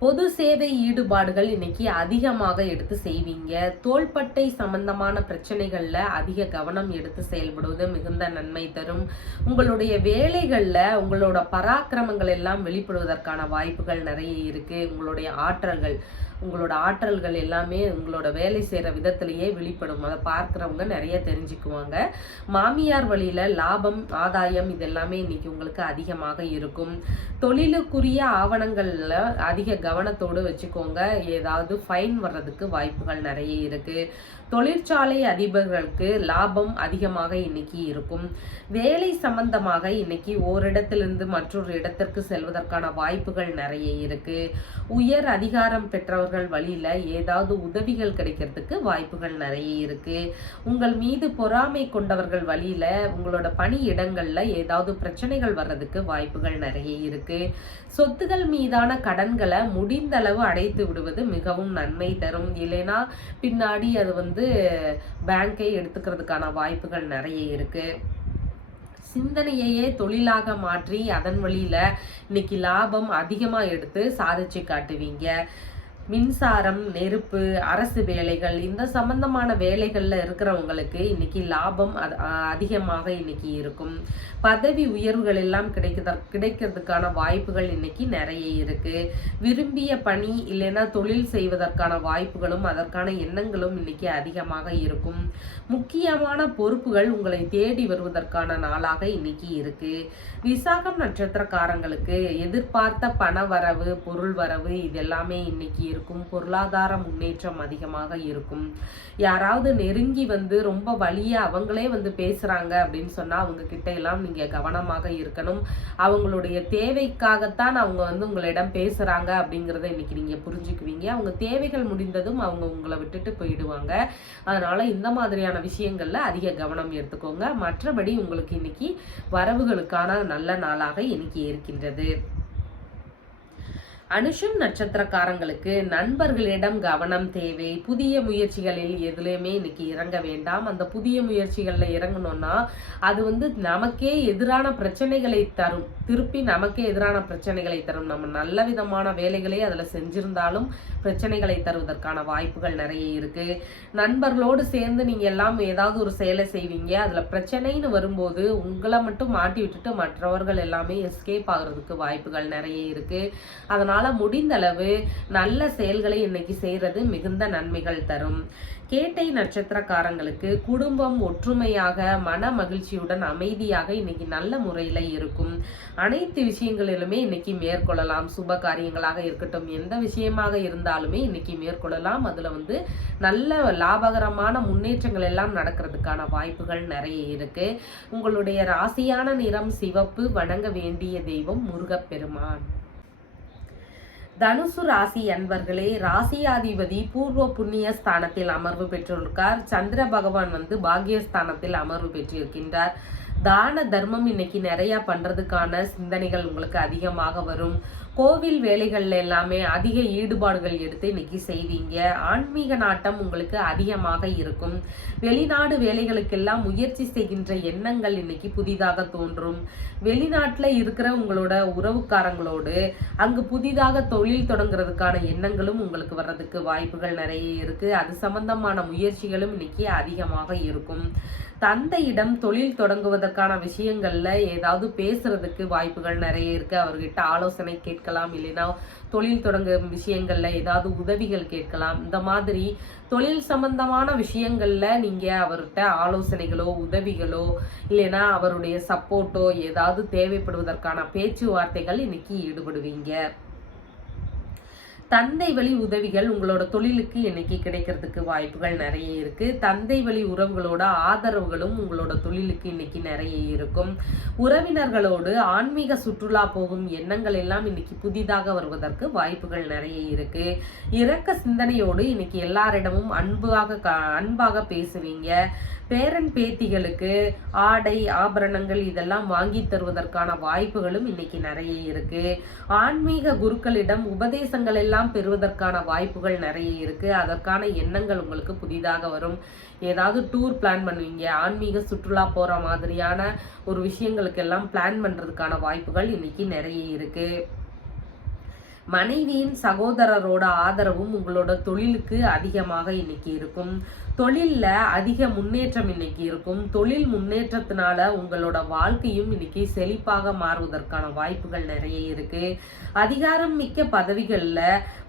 பொது சேவை ஈடுபாடுகள் இன்னைக்கு அதிகமாக எடுத்து செய்வீங்க. தோள்பட்டை சம்பந்தமான பிரச்சனைகள்ல அதிக கவனம் எடுத்து செயல்படுவது மிகுந்த நன்மை தரும். உங்களுடைய வேலைகள்ல உங்களோட பராக்கிரமங்கள் எல்லாம் வெளிப்படுவதற்கான வாய்ப்புகள் நிறைய இருக்கு. உங்களோட ஆற்றல்கள் எல்லாமே உங்களோட வேலை செய்யற விதத்திலேயே வெளிப்படும். அதை பார்க்கிறவங்க நிறைய தெரிஞ்சுக்குவாங்க. மாமியார் வழியில லாபம் ஆதாயம் இதெல்லாமே இன்னைக்கு உங்களுக்கு அதிகமாக இருக்கும். தொழிலுக்குரிய ஆவணங்கள்ல அதிக கவனத்தோடு வச்சுக்கோங்க. ஏதாவது ஃபைன் வர்றதுக்கு வாய்ப்புகள் நிறைய இருக்கு. தொழிற்சாலை அதிபர்களுக்கு லாபம் அதிகமாக இன்னைக்கு இருக்கும். வேலை சம்பந்தமாக இன்னைக்கு ஓரிடத்திலிருந்து மற்றொரு இடத்திற்கு செல்வதற்கான வாய்ப்புகள் நிறைய இருக்கு. உயர் அதிகாரம் பெற்றவர்கள் வழியில ஏதாவது உதவிகள் கிடைக்கிறதுக்கு வாய்ப்புகள் நிறைய இருக்கு. உங்கள் மீது பொறாமை கொண்டவர்கள் வழியில உங்களோட பணி இடங்கள்ல ஏதாவது பிரச்சனைகள் வர்றதுக்கு வாய்ப்புகள் நிறைய இருக்கு. சொத்துகள் மீதான கடன்களை முடிந்தளவு அடைத்து விடுவது மிகவும் நன்மை தரும். இல்லைன்னா பின்னாடி அது பேங்கை எடுத்துக்கிறதுக்கான வாய்ப்புகள் நிறைய இருக்கு. சிந்தனையையே தொழிலாக மாற்றி அதன் வழியில இன்னைக்கு லாபம் அதிகமா எடுத்து சாதிச்சு காட்டுவீங்க. மின்சாரம், நெருப்பு, அரசு வேலைகள் இந்த சம்பந்தமான வேலைகள்ல இருக்கிறவங்களுக்கு இன்னைக்கு லாபம் அதிகமாக இன்னைக்கு இருக்கும். பதவி உயர்வுகள் எல்லாம் கிடைக்கிறதுக்கான வாய்ப்புகள் இன்னைக்கு நிறைய இருக்கு. விரும்பிய பணி இல்லைன்னா தொழில் செய்வதற்கான வாய்ப்புகளும் அதற்கான எண்ணங்களும் இன்னைக்கு அதிகமாக இருக்கும். முக்கியமான பொறுப்புகள் உங்களை தேடி வருவதற்கான நாளாக இன்னைக்கு இருக்கு. விசாகம் நட்சத்திரக்காரங்களுக்கு எதிர்பார்த்த பண வரவு, பொருள் வரவு இது எல்லாமே இன்னைக்கு இருக்கும். பொருளாதார முன்னேற்றம் அதிகமாக இருக்கும். யாராவது நெருங்கி வந்து ரொம்ப வலியா அவங்களே வந்து பேசுறாங்க அப்படின்னு சொன்னா அவங்க கிட்ட எல்லாம் நீங்க கவனமாக இருக்கணும். அவங்களுடைய தேவைக்காகத்தான் அவங்க வந்து உங்களிடம் பேசுறாங்க அப்படிங்கறத இன்னைக்கு நீங்க புரிஞ்சுக்குவீங்க. அவங்க தேவைகள் முடிந்ததும் அவங்க உங்களை விட்டுட்டு போயிடுவாங்க. அதனால இந்த மாதிரியான விஷயங்கள்ல அதிக கவனம் எடுத்துக்கோங்க. மற்றபடி உங்களுக்கு இன்னைக்கு வரவுகளுக்கான நல்ல நாளாக இன்னைக்கு இருக்கின்றது. அனுஷம் நட்சத்திரக்காரங்களுக்கு நண்பர்களிடம் கவனம் தேவை. புதிய முயற்சிகளில் எதுலையுமே இன்னைக்கு இறங்க வேண்டாம். அந்த புதிய முயற்சிகள்ல இறங்கணும்னா அது வந்து நமக்கே எதிரான பிரச்சனைகளை தரும். திருப்பி நமக்கே எதிரான பிரச்சனைகளை தரும். நம்ம நல்ல விதமான வேலைகளை அதுல செஞ்சிருந்தாலும் பிரச்சனைகளை தருவதற்கான வாய்ப்புகள் நிறைய இருக்கு. நண்பர்களோடு சேர்ந்து நீங்க எல்லாம் ஏதாவது ஒரு செயலை செய்வீங்க. அதுல பிரச்சனைன்னு வரும்போது உங்களை மட்டும் மாட்டி விட்டுட்டு மற்றவர்கள் எல்லாமே எஸ்கேப் ஆகுறதுக்கு வாய்ப்புகள் நிறைய இருக்கு. அதனால முடிந்த அளவு நல்ல செயல்களை இன்னைக்கு செய்யறது மிகுந்த நன்மைகள் தரும். கேட்டை நட்சத்திரக்காரங்களுக்கு குடும்பம் ஒற்றுமையாக மன மகிழ்ச்சியுடன் அமைதியாக இன்னைக்கு நல்ல முறையில இருக்கும். அனைத்து விஷயங்களிலுமே இன்னைக்கு மேற்கொள்ளலாம். சுப காரியங்களாக இருக்கட்டும், எந்த விஷயமாக இருந்தாலுமே இன்னைக்கு மேற்கொள்ளலாம். அதுல வந்து நல்ல லாபகரமான முன்னேற்றங்கள் எல்லாம் நடக்கிறதுக்கான வாய்ப்புகள் நிறைய இருக்கு. உங்களுடைய ராசியான நிறம் சிவப்பு. வணங்க வேண்டிய தெய்வம் முருகப்பெருமான். தனுசு ராசி அன்பர்களே, ராசியாதிபதி பூர்வ புண்ணிய ஸ்தானத்தில் அமர்வு பெற்றிருக்கார். சந்திர பகவான் வந்து பாக்கியஸ்தானத்தில் அமர்வு பெற்றிருக்கின்றார். தான தர்மம் இன்னைக்கு நிறைய பண்றதுக்கான சிந்தனைகள் உங்களுக்கு அதிகமாக வரும். கோவில் வேலைகள்ல எல்லாமே அதிக ஈடுபாடுகள் எடுத்து இன்னைக்கு செய்வீங்க. ஆன்மீக நாட்டம் உங்களுக்கு அதிகமாக இருக்கும். வெளிநாடு வேலைகளுக்கெல்லாம் முயற்சி செய்கின்ற எண்ணங்கள் இன்னைக்கு புதிதாக தோன்றும். வெளிநாட்டுல இருக்கிற உங்களோட உறவுக்காரங்களோடு அங்கு புதிதாக தொழில் தொடங்குறதுக்கான எண்ணங்களும் உங்களுக்கு வர்றதுக்கு வாய்ப்புகள் நிறைய இருக்கு. அது சம்பந்தமான முயற்சிகளும் இன்னைக்கு அதிகமாக இருக்கும். தந்தையிடம் தொழில் தொடங்குவதற்கான விஷயங்கள்ல ஏதாவது பேசுறதுக்கு வாய்ப்புகள் நிறைய இருக்கு. அவர்கிட்ட ஆலோசனை கேட்கலாம். இல்லைன்னா தொழில் தொடங்கும் விஷயங்கள்ல ஏதாவது உதவிகள் கேட்கலாம். இந்த மாதிரி தொழில் சம்பந்தமான விஷயங்கள்ல நீங்க அவர்கிட்ட ஆலோசனைகளோ உதவிகளோ இல்லைன்னா அவருடைய சப்போர்ட்டோ ஏதாவது தேவைப்படுவதற்கான பேச்சுவார்த்தைகள் இன்னைக்கு ஈடுபடுவீங்க. தந்தை வழி உதவிகள் உங்களோட தொழிலுக்கு இன்னைக்கு கிடைக்கிறதுக்கு வாய்ப்புகள் நிறைய இருக்கு. தந்தை வழி உறவுகளோட ஆதரவுகளும் உங்களோட தொழிலுக்கு இன்னைக்கு நிறைய இருக்கும். உறவினர்களோடு ஆன்மீக சுற்றுலா போகும் எண்ணங்கள் எல்லாம் இன்னைக்கு புதிதாக வருவதற்கு வாய்ப்புகள் நிறைய இருக்கு. இரக்க சிந்தனையோடு இன்னைக்கு எல்லாரிடமும் அன்பாக பேசுவீங்க. பேரன் பேத்திகளுக்கு ஆடை ஆபரணங்கள் இதெல்லாம் வாங்கி தருவதற்கான வாய்ப்புகளும் இன்னைக்கு நிறைய இருக்கு. ஆன்மீக குருக்களிடம் உபதேசங்கள் எல்லாம் பெறுவதற்கான வாய்ப்புகள் நிறைய இருக்கு. அதற்கான எண்ணங்கள் உங்களுக்கு புதிதாக வரும். ஏதாவது டூர் பிளான் பண்ணுவீங்க. ஆன்மீக சுற்றுலா போற மாதிரியான ஒரு விஷயங்களுக்கு எல்லாம் பிளான் பண்றதுக்கான வாய்ப்புகள் இன்னைக்கு நிறைய இருக்கு. மனைவியின் சகோதரரோட ஆதரவும் உங்களோட தொழிலுக்கு அதிகமாக இன்னைக்கு இருக்கும். தொழில்ல அதிக முன்னேற்றம் இன்னைக்கு இருக்கும். தொழில் முன்னேற்றத்தினால உங்களோட வாழ்க்கையும் இன்னைக்கு செழிப்பாக மாறுவதற்கான வாய்ப்புகள் நிறைய இருக்கு. அதிகாரம் மிக்க பதவிகள்ல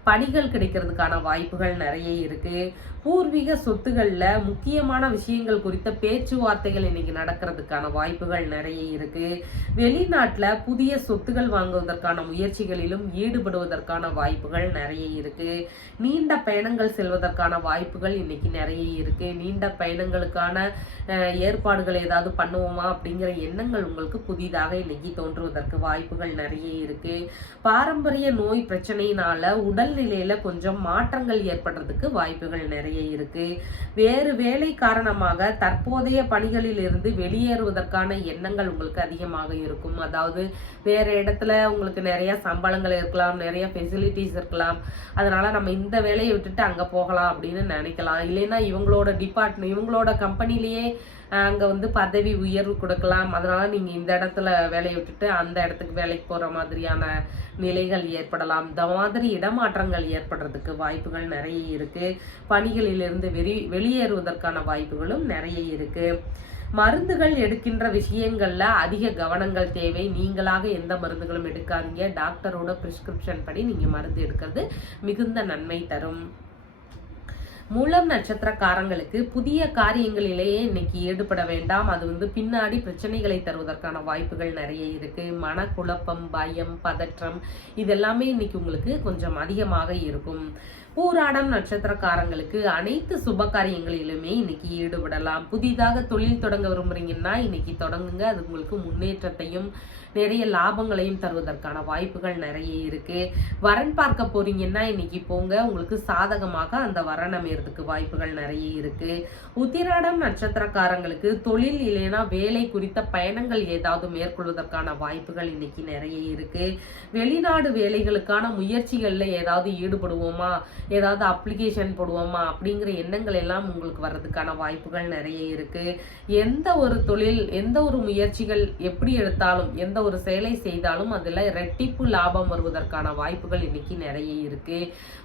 பணிகள் கிடைக்கிறதுக்கான வாய்ப்புகள் நிறைய இருக்கு. பூர்வீக சொத்துகள்ல முக்கியமான விஷயங்கள் குறித்த பேச்சுவார்த்தைகள் இன்னைக்கு நடக்கிறதுக்கான வாய்ப்புகள் நிறைய இருக்கு. வெளிநாட்டுல புதிய சொத்துகள் வாங்குவதற்கான முயற்சிகளிலும் ஈடுபடுவதற்கான வாய்ப்புகள் நிறைய இருக்கு. நீண்ட பயணங்கள் செல்வதற்கான வாய்ப்புகள் இன்னைக்கு நிறைய இருக்கு. நீண்ட பயணங்களுக்கான ஏற்பாடுகள் ஏதாவது பண்ணுவோமா அப்படிங்கிற எண்ணங்கள் உங்களுக்கு புதிதாக இன்னைக்கு தோன்றுவதற்கு வாய்ப்புகள் நிறைய இருக்கு. பாரம்பரிய நோய் பிரச்சனையினால உடல்நிலையில கொஞ்சம் மாற்றங்கள் ஏற்படுறதுக்கு வாய்ப்புகள் நிறைய இருக்கு. வேறு வேலை காரணமாக தற்போதைய பணிகளில் இருந்து வெளியேறுவதற்கான எண்ணங்கள் உங்களுக்கு அதிகமாக இருக்கும். அதாவது வேற இடத்துல உங்களுக்கு நிறைய சம்பளங்கள் இருக்கலாம், நிறைய ஃபெசிலிட்டிஸ் இருக்கலாம். அதனால நம்ம இந்த வேலையை விட்டுட்டு அங்க போகலாம் அப்படின்னு நினைக்கலாம். இல்லைன்னா இவங்களோட கம்பெனிலேயே அங்கே வந்து பதவி உயர்வு கொடுக்கலாம். அதனால நீங்கள் இந்த இடத்துல வேலையை விட்டுட்டு அந்த இடத்துக்கு வேலைக்கு போகிற மாதிரியான நிலைகள் ஏற்படலாம். இந்த மாதிரி இடமாற்றங்கள் ஏற்படுறதுக்கு வாய்ப்புகள் நிறைய இருக்கு. பணிகளிலிருந்து வெளியேறுவதற்கான வாய்ப்புகளும் நிறைய இருக்கு. மருந்துகள் எடுக்கின்ற விஷயங்கள்ல அதிக கவனங்கள் தேவை. நீங்களாக எந்த மருந்துகளும் எடுக்காதீங்க. டாக்டரோட பிரிஸ்கிரிப்ஷன் படி நீங்க மருந்து எடுக்கிறது மிகுந்த நன்மை தரும். மூலம் நட்சத்திரக்காரங்களுக்கு புதிய காரியங்களிலேயே இன்னைக்கு ஈடுபட வேண்டாம். அது வந்து பின்னாடி பிரச்சனைகளை தருவதற்கான வாய்ப்புகள் நிறைய இருக்கு. மனக்குழப்பம், பயம், பதற்றம் இதெல்லாமே இன்னைக்கு உங்களுக்கு கொஞ்சம் அதிகமாக இருக்கும். பூராடம் நட்சத்திரக்காரங்களுக்கு அனைத்து சுப காரியங்களிலுமே இன்னைக்கு ஈடுபடலாம். புதிதாக தொழில் தொடங்க விரும்புறீங்கன்னா இன்னைக்கு தொடங்குங்க. அது உங்களுக்கு முன்னேற்றத்தையும் நிறைய லாபங்களையும் தருவதற்கான வாய்ப்புகள் நிறைய இருக்கு. வரன் பார்க்க போறீங்கன்னா இன்னைக்கு போங்க. உங்களுக்கு சாதகமாக அந்த வரன் அமையறதுக்கு வாய்ப்புகள் நிறைய இருக்கு. உத்திராடம் நட்சத்திரக்காரங்களுக்கு தொழில் இல்லைன்னா வேலை குறித்த பயணங்கள் ஏதாவது மேற்கொள்வதற்கான வாய்ப்புகள் இன்னைக்கு நிறைய இருக்கு. வெளிநாடு வேலைகளுக்கான முயற்சிகள்ல ஏதாவது ஈடுபடுவோமா, ஏதாவது அப்ளிகேஷன் போடுவோமா அப்படிங்கிற எண்ணங்கள் எல்லாம் உங்களுக்கு வர்றதுக்கான வாய்ப்புகள் நிறைய இருக்கு. எந்த ஒரு தொழில், எந்த ஒரு முயற்சிகள் எப்படி எடுத்தாலும், எந்த ஒரு செயலை செய்தாலும் அதுல இரட்டிப்பு லாபம் வருவதற்கான வாய்ப்புகள் இன்னைக்கு நிறைய இருக்கு.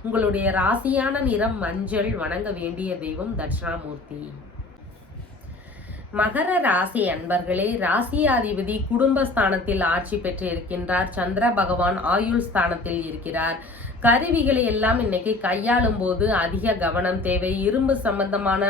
உங்களுடைய ராசியான நிறம் மஞ்சள். வணங்க வேண்டிய தெய்வம் தட்சிணாமூர்த்தி. மகர ராசி அன்பர்களே, ராசியாதிபதி குடும்பஸ்தானத்தில் ஆட்சி பெற்று இருக்கின்றார். சந்திர பகவான் ஆயுள் ஸ்தானத்தில் இருக்கிறார். கருவிகளை எல்லாம் இன்னைக்கு கையாளும் போது அதிக கவனம் தேவை. இரும்பு சம்பந்தமான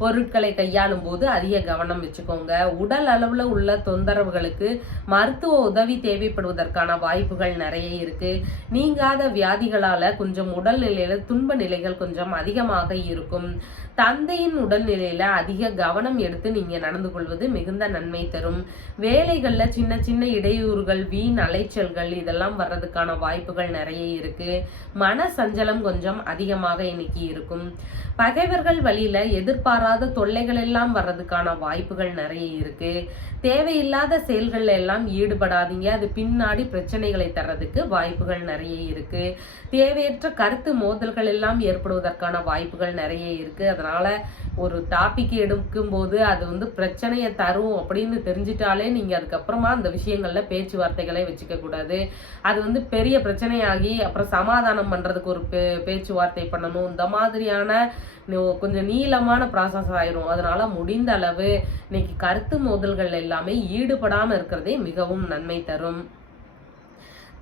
பொருட்களை கையாளும் போது அதிக கவனம் வச்சுக்கோங்க. உடல் அளவுல உள்ள தொந்தரவுகளுக்கு மருத்துவ உதவி தேவைப்படுவதற்கான வாய்ப்புகள் நிறைய இருக்கு. நீங்காத வியாதிகளால கொஞ்சம் உடல்நிலையில துன்ப நிலைகள் கொஞ்சம் அதிகமாக இருக்கும். தந்தையின் உடல்நிலையில அதிக கவனம் எடுத்து நீங்க நடந்து கொள்வது மிகுந்த நன்மை தரும். வேலைகள்ல சின்ன சின்ன இடையூறுகள், வீண் அலைச்சல்கள் இதெல்லாம் வர்றதுக்கான வாய்ப்புகள் நிறைய இருக்கு. மன சஞ்சலம் கொஞ்சம் அதிகமாக இன்னைக்கு இருக்கும். பகைவர்கள் வழியில எதிர்பாராத தொல்லைகள் எல்லாம் வர்றதுக்கான வாய்ப்புகள் நிறைய இருக்கு. தேவையில்லாத செயல்கள்ல எல்லாம் ஈடுபடாதீங்க. அது பின்னாடி பிரச்சனைகளை தர்றதுக்கு வாய்ப்புகள் நிறைய இருக்கு. தேவையற்ற கருத்து மோதல்கள் எல்லாம் ஏற்படுவதற்கான வாய்ப்புகள் நிறைய இருக்கு. அதனால ஒரு டாபிக் எடுக்கும் போது அது வந்து பிரச்சனையை தரும் அப்படின்னு தெரிஞ்சிட்டாலே நீங்க அதுக்கப்புறமா அந்த விஷயங்கள்ல பேச்சுவார்த்தைகளை வச்சுக்க கூடாது. அது வந்து பெரிய பிரச்சனையாகி அப்புறம் சமாதானம் பண்றதுக்கு ஒரு பேச்சுவார்த்தை பண்ணணும். இந்த மாதிரியான கொஞ்சம் நீளமான ப்ராசஸ் ஆயிரும். அதனால முடிந்த அளவு இன்னைக்கு கருத்து மோதல்கள் எல்லாமே ஈடுபடாம இருக்கிறதே மிகவும் நன்மை தரும்.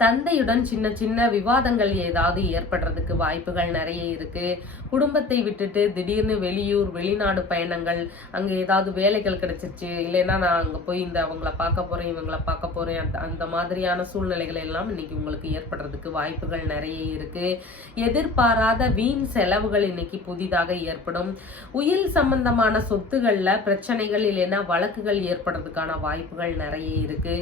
தந்தையுடன் சின்ன சின்ன விவாதங்கள் ஏதாவது ஏற்படுறதுக்கு வாய்ப்புகள் நிறைய இருக்கு. குடும்பத்தை விட்டுட்டு திடீர்னு வெளியூர், வெளிநாடு பயணங்கள், அங்க ஏதாவது வேலைகள் கிடைச்சிருச்சு, இல்லைன்னா நான் அங்க போய் இந்த அவங்கள பார்க்க போறேன், இவங்களை பார்க்க போறேன், அந்த மாதிரியான சூழ்நிலைகள் எல்லாம் இன்னைக்கு உங்களுக்கு ஏற்படுறதுக்கு வாய்ப்புகள் நிறைய இருக்கு. எதிர்பாராத வீண் செலவுகள் இன்னைக்கு புதிதாக ஏற்படும். உயில் சம்பந்தமான சொத்துகள்ல பிரச்சனைகள் இல்லைன்னா வழக்குகள் ஏற்படுறதுக்கான வாய்ப்புகள் நிறைய இருக்கு.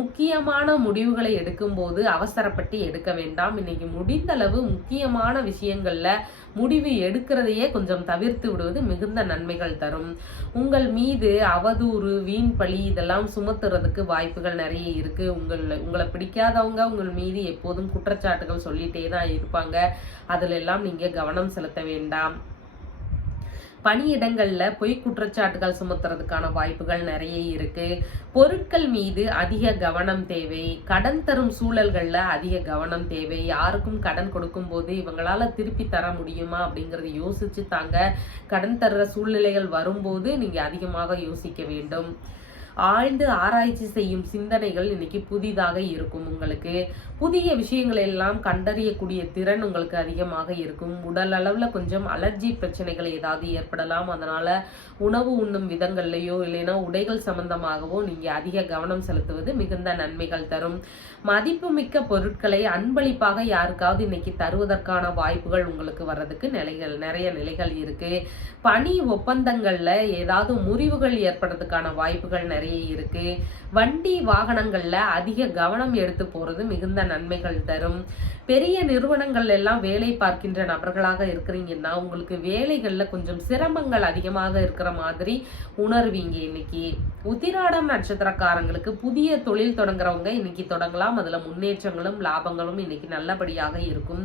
முக்கியமான முடிவுகளை எடுக்கும் போது அவசரப்பட்டு எடுக்க வேண்டாம். இன்னைக்கு முடிந்த அளவு முக்கியமான விஷயங்கள்ல முடிவு எடுக்கிறதையே கொஞ்சம் தவிர்த்து விடுவது மிகுந்த நன்மைகள் தரும். உங்கள் மீது அவதூறு, வீண் பழி இதெல்லாம் சுமத்துறதுக்கு வாய்ப்புகள் நிறைய இருக்கு. உங்களை பிடிக்காதவங்க உங்கள் மீது எப்போதும் குற்றச்சாட்டுகள் சொல்லிட்டே தான் இருப்பாங்க. அதுல எல்லாம் நீங்க கவனம் செலுத்த வேண்டாம். பணியிடங்கள்ல பொய் குற்றச்சாட்டுகள் சுமத்துறதுக்கான வாய்ப்புகள் நிறைய இருக்கு. பொருட்கள் மீது அதிக கவனம் தேவை. கடன் தரும் சூழல்கள்ல அதிக கவனம் தேவை. யாருக்கும் கடன் கொடுக்கும் போது இவங்களால திருப்பி தர முடியுமா அப்படிங்கறத யோசிச்சு தாங்க. கடன் தர்ற சூழ்நிலைகள் வரும்போது நீங்க அதிகமாக யோசிக்க வேண்டும். ஆழ்ந்து ஆராய்ச்சி செய்யும் சிந்தனைகள் இன்னைக்கு புதிதாக இருக்கும். உங்களுக்கு புதிய விஷயங்கள் எல்லாம் கண்டறியக்கூடிய திறன் உங்களுக்கு அதிகமாக இருக்கும். உடல் அளவுல கொஞ்சம் அலர்ஜி பிரச்சனைகள் ஏதாவது ஏற்படலாம். அதனால உணவு உண்ணும் விதங்கள்லயோ இல்லைன்னா உடைகள் சம்பந்தமாகவோ நீங்க அதிக கவனம் செலுத்துவது மிகுந்த நன்மைகள் தரும். மதிப்புமிக்க பொருட்களை அன்பளிப்பாக யாருக்காவது இன்னைக்கு தருவதற்கான வாய்ப்புகள் உங்களுக்கு வர்றதுக்கு நிறைய நிலைகள் இருக்கு. பணி ஒப்பந்தங்கள்ல ஏதாவது முறிவுகள் ஏற்படுறதுக்கான வாய்ப்புகள் நிறைய நிறைய இருக்கு. வண்டி வாகனங்கள்ல அதிக கவனம் எடுத்து போறது மிகுந்த நன்மைகள் தரும். பெரிய நிறுவனங்கள் எல்லாம் வேலை பார்க்கின்ற நபர்களாக இருக்கிறீங்கன்னா உங்களுக்கு வேலைகள்ல கொஞ்சம் சிரமங்கள் அதிகமாக இருக்கிற மாதிரி உணர்வீங்க. இன்னைக்கு உத்திராடம் நட்சத்திரக்காரங்களுக்கு புதிய தொழில் தொடங்குறவங்க இன்னைக்கு தொடங்கலாம். அதுல முன்னேற்றங்களும் லாபங்களும் இன்னைக்கு நல்லபடியாக இருக்கும்.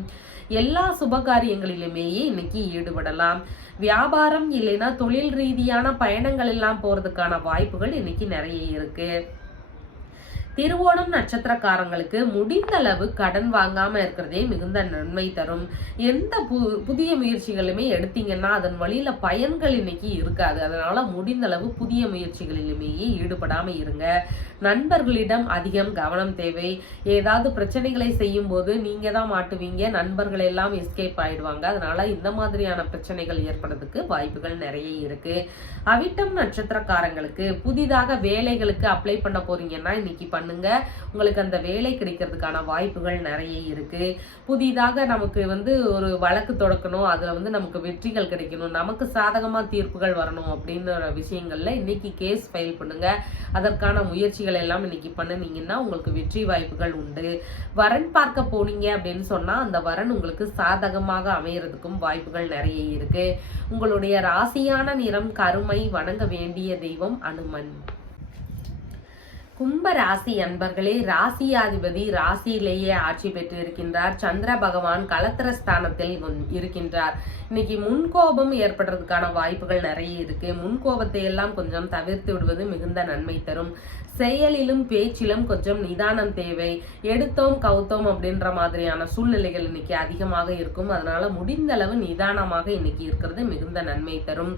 எல்லா சுபகாரியங்களிலுமே இன்னைக்கு ஈடுபடலாம். வியாபாரம் இல்லைன்னா தொழில் ரீதியான பயணங்கள் எல்லாம் போறதுக்கான வாய்ப்புகள் இன்னைக்கு நிறைய இருக்கு. திருவோணம் நட்சத்திரக்காரங்களுக்கு முடிந்த அளவு கடன் வாங்காம இருக்கிறதே மிகுந்த நன்மை தரும். எந்த புதிய முயற்சிகளுமே எடுத்தீங்கன்னா அதன் வழியில பயன்கள் இன்னைக்கு இருக்காது. அதனால முடிந்த அளவு புதிய முயற்சிகளிலுமே ஈடுபடாம இருங்க. நண்பர்களிடம் அதிகம் கவனம் தேவை. ஏதாவது பிரச்சனைகளை செய்யும் போது நீங்க தான் மாட்டுவீங்க, நண்பர்கள் எல்லாம் எஸ்கேப் ஆயிடுவாங்க. அதனால இந்த மாதிரியான பிரச்சனைகள் ஏற்படுறதுக்கு வாய்ப்புகள் நிறைய இருக்கு. அவிட்டம் நட்சத்திரக்காரங்களுக்கு புதிதாக வேலைகளுக்கு அப்ளை பண்ண போறீங்கன்னா இன்னைக்கு பண்ணுங்க. உங்களுக்கு அந்த வேலை கிடைக்கிறதுக்கான வாய்ப்புகள் நிறைய இருக்கு. புதிதாக நமக்கு ஒரு வழக்கு தொடக்கணும், அதுல நமக்கு வெற்றிகள் கிடைக்கணும், நமக்கு சாதகமா தீர்ப்புகள் வரணும் அப்படின்ற விஷயங்கள்ல இன்னைக்கு கேஸ் ஃபைல் பண்ணுங்க. அதற்கான முயற்சிகள் எல்லாம் இன்னைக்கு பண்ணுனீங்கன்னா உங்களுக்கு வெற்றி வாய்ப்புகள் உண்டு. வரன் பார்க்க போனீங்க அப்படின்னு சொன்னா அந்த வரன் உங்களுக்கு சாதகமாக அமையறதுக்கும் வாய்ப்புகள் நிறைய இருக்கு. உங்களுடைய ராசியான நிறம் கருமை. வணங்க வேண்டிய தெய்வம் அனுமன். கும்ப ராசி அன்பர்களே, ராசியாதிபதி ராசியிலேயே ஆட்சி பெற்று இருக்கின்றார். சந்திர பகவான் கலத்திரஸ்தானத்தில் இருக்கின்றார். இன்னைக்கு முன்கோபம் ஏற்படுறதுக்கான வாய்ப்புகள் நிறைய இருக்கு. முன்கோபத்தை எல்லாம் கொஞ்சம் தவிர்த்து விடுவது மிகுந்த நன்மை தரும். செயலிலும் பேச்சிலும் கொஞ்சம் நிதானம் தேவை. எடுத்தோம் கவுத்தோம் அப்படின்ற மாதிரியான சூழ்நிலைகள் இன்னைக்கு அதிகமாக இருக்கும். அதனால முடிந்த அளவு நிதானமாக இன்னைக்கு இருக்கிறது மிகுந்த நன்மை தரும்.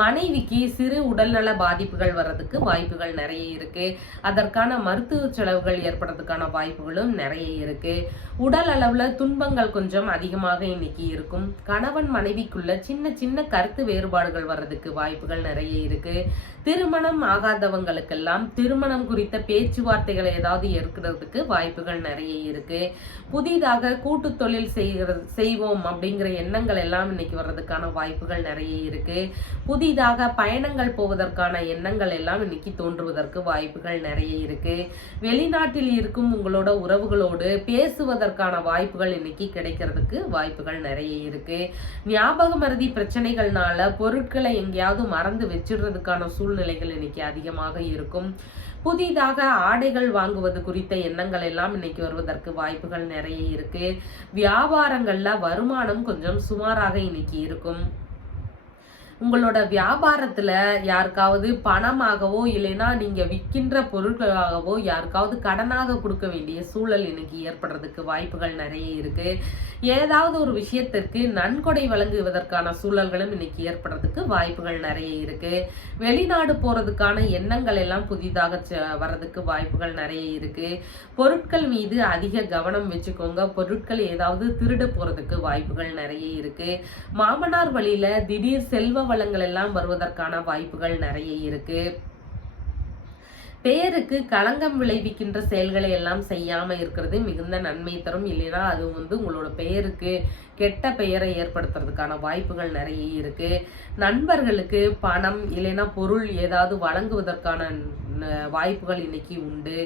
மனைவிக்கு சிறு உடல்நல பாதிப்புகள் வர்றதுக்கு வாய்ப்புகள் நிறைய இருக்கு. அதற்கான மருத்துவ செலவுகள் ஏற்படுறதுக்கான வாய்ப்புகளும் நிறைய இருக்கு. உடல் அளவுல துன்பங்கள் கொஞ்சம் அதிகமாக இன்னைக்கு இருக்கும். கணவன் மனைவிக்குள்ள சின்ன சின்ன கருத்து வேறுபாடுகள் வர்றதுக்கு வாய்ப்புகள் நிறைய இருக்கு. திருமணம் ஆகாதவங்களுக்கெல்லாம் திருமணம் குறித்த பேச்சுவார்த்தைகள் ஏதாவது இருக்கிறதுக்கு வாய்ப்புகள் நிறைய இருக்கு. புதிதாக கூட்டு தொழில் செய்வோம் அப்படிங்கிற எண்ணங்கள் எல்லாம் இன்னைக்கு வர்றதுக்கான வாய்ப்புகள் நிறைய இருக்கு. புதிதாக பயணங்கள் போவதற்கான எண்ணங்கள் எல்லாம் இன்னைக்கு தோன்றுவதற்கு வாய்ப்புகள் நிறைய இருக்கு. வெளிநாட்டில் இருக்கும் உங்களோட உறவுகளோடு பேசுவதற்கான வாய்ப்புகள் இன்னைக்கு கிடைக்கிறதுக்கு வாய்ப்புகள் நிறைய இருக்கு. ஞாபக மறதி பிரச்சனைகள்னால பொருட்களை எங்கேயாவது மறந்து வச்சிடுறதுக்கான சூழ்நிலைகள் இன்னைக்கு அதிகமாக இருக்கும். புதிதாக ஆடைகள் வாங்குவது குறித்த எண்ணங்கள் எல்லாம் இன்னைக்கு வருவதற்கு வாய்ப்புகள் நிறைய இருக்கு. வியாபாரங்கள்ல வருமானம் கொஞ்சம் சுமாராக இன்னைக்கு இருக்கும். உங்களோட வியாபாரத்துல யாருக்காவது பணமாகவோ இல்லைன்னா நீங்க விற்கின்ற பொருட்களாகவோ யாருக்காவது கடனாக கொடுக்க வேண்டிய சூழல் இன்னைக்கு ஏற்படுறதுக்கு வாய்ப்புகள் நிறைய இருக்கு. ஏதாவது ஒரு விஷயத்திற்கு நன்கொடை வழங்குவதற்கான சூழல்களும் இன்னைக்கு ஏற்படுறதுக்கு வாய்ப்புகள் நிறைய இருக்கு. வெளிநாடு போறதுக்கான எண்ணங்கள் எல்லாம் புதிதாக வர்றதுக்கு வாய்ப்புகள் நிறைய இருக்கு. பொருட்கள் மீது அதிக கவனம் வச்சுக்கோங்க. பொருட்கள் ஏதாவது திருட போறதுக்கு வாய்ப்புகள் நிறைய இருக்கு. மாமனார் வழியில திடீர் செல்வ வளங்கள் எல்லாம் வருவதற்கான வாய்ப்புகள் நிறைய இருக்கு. பெயருக்கு களங்கம் விளைவிக்கின்ற செயல்களை எல்லாம் செய்யாம இருக்கிறது மிகுந்த நன்மை தரும். இல்லைன்னா அது உங்களோட பெயருக்கு கெட்ட பெயரை ஏற்படுத்துறதுக்கான வாய்ப்புகள் நிறைய இருக்கு. நண்பர்களுக்கு பணம் இல்லைன்னா பொருள் ஏதாவது வழங்குவதற்கான வாய்ப்புகள் இன்னைக்கு உண்டு.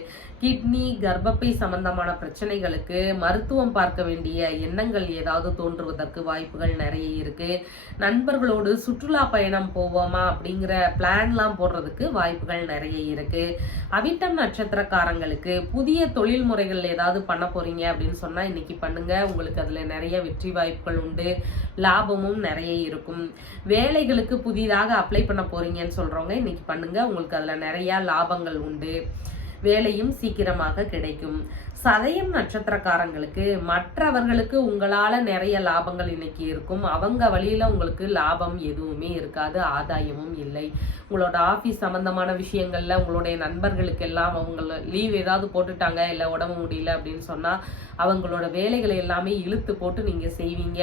கிட்னி கர்ப்பப்பை சம்பந்தமான பிரச்சனைகளுக்கு மருத்துவம் பார்க்க வேண்டிய எண்ணங்கள் ஏதாவது தோன்றுவதற்கு வாய்ப்புகள் நிறைய இருக்கு. நண்பர்களோடு சுற்றுலா பயணம் போவோமா அப்படிங்கிற பிளான்லாம் போடுறதுக்கு வாய்ப்புகள் நிறைய இருக்கு. அவிட்டம் நட்சத்திரக்காரங்களுக்கு புதிய தொழில் முறைகள் ஏதாவது பண்ண போறீங்க அப்படின்னு சொன்னா இன்னைக்கு பண்ணுங்க. உங்களுக்கு அதுல நிறைய வெற்றி வாய்ப்புகள் உண்டு. லாபமும் நிறைய இருக்கும். வேலைகளுக்கு புதிதாக அப்ளை பண்ண போறீங்கன்னு சொல்றவங்க இன்னைக்கு பண்ணுங்க. உங்களுக்கு அதுல நிறைய லாபங்கள் உண்டு. வேலையும் சீக்கிரமாக கிடைக்கும். சதயம் நட்சத்திரக்காரங்களுக்கு மற்றவர்களுக்கு உங்களால நிறைய லாபங்கள் இன்னைக்கு இருக்கும். அவங்க வழியில உங்களுக்கு லாபம் எதுவுமே இருக்காது, ஆதாயமும் இல்லை. உங்களோட ஆபீஸ் சம்பந்தமான விஷயங்கள்ல உங்களுடைய நண்பர்களுக்கு எல்லாம் அவங்க லீவ் ஏதாவது போட்டுட்டாங்க, இல்லை உடம்பு முடியல அப்படின்னு சொன்னா அவங்களோட வேலைகளை எல்லாமே இழுத்து போட்டு நீங்க செய்வீங்க.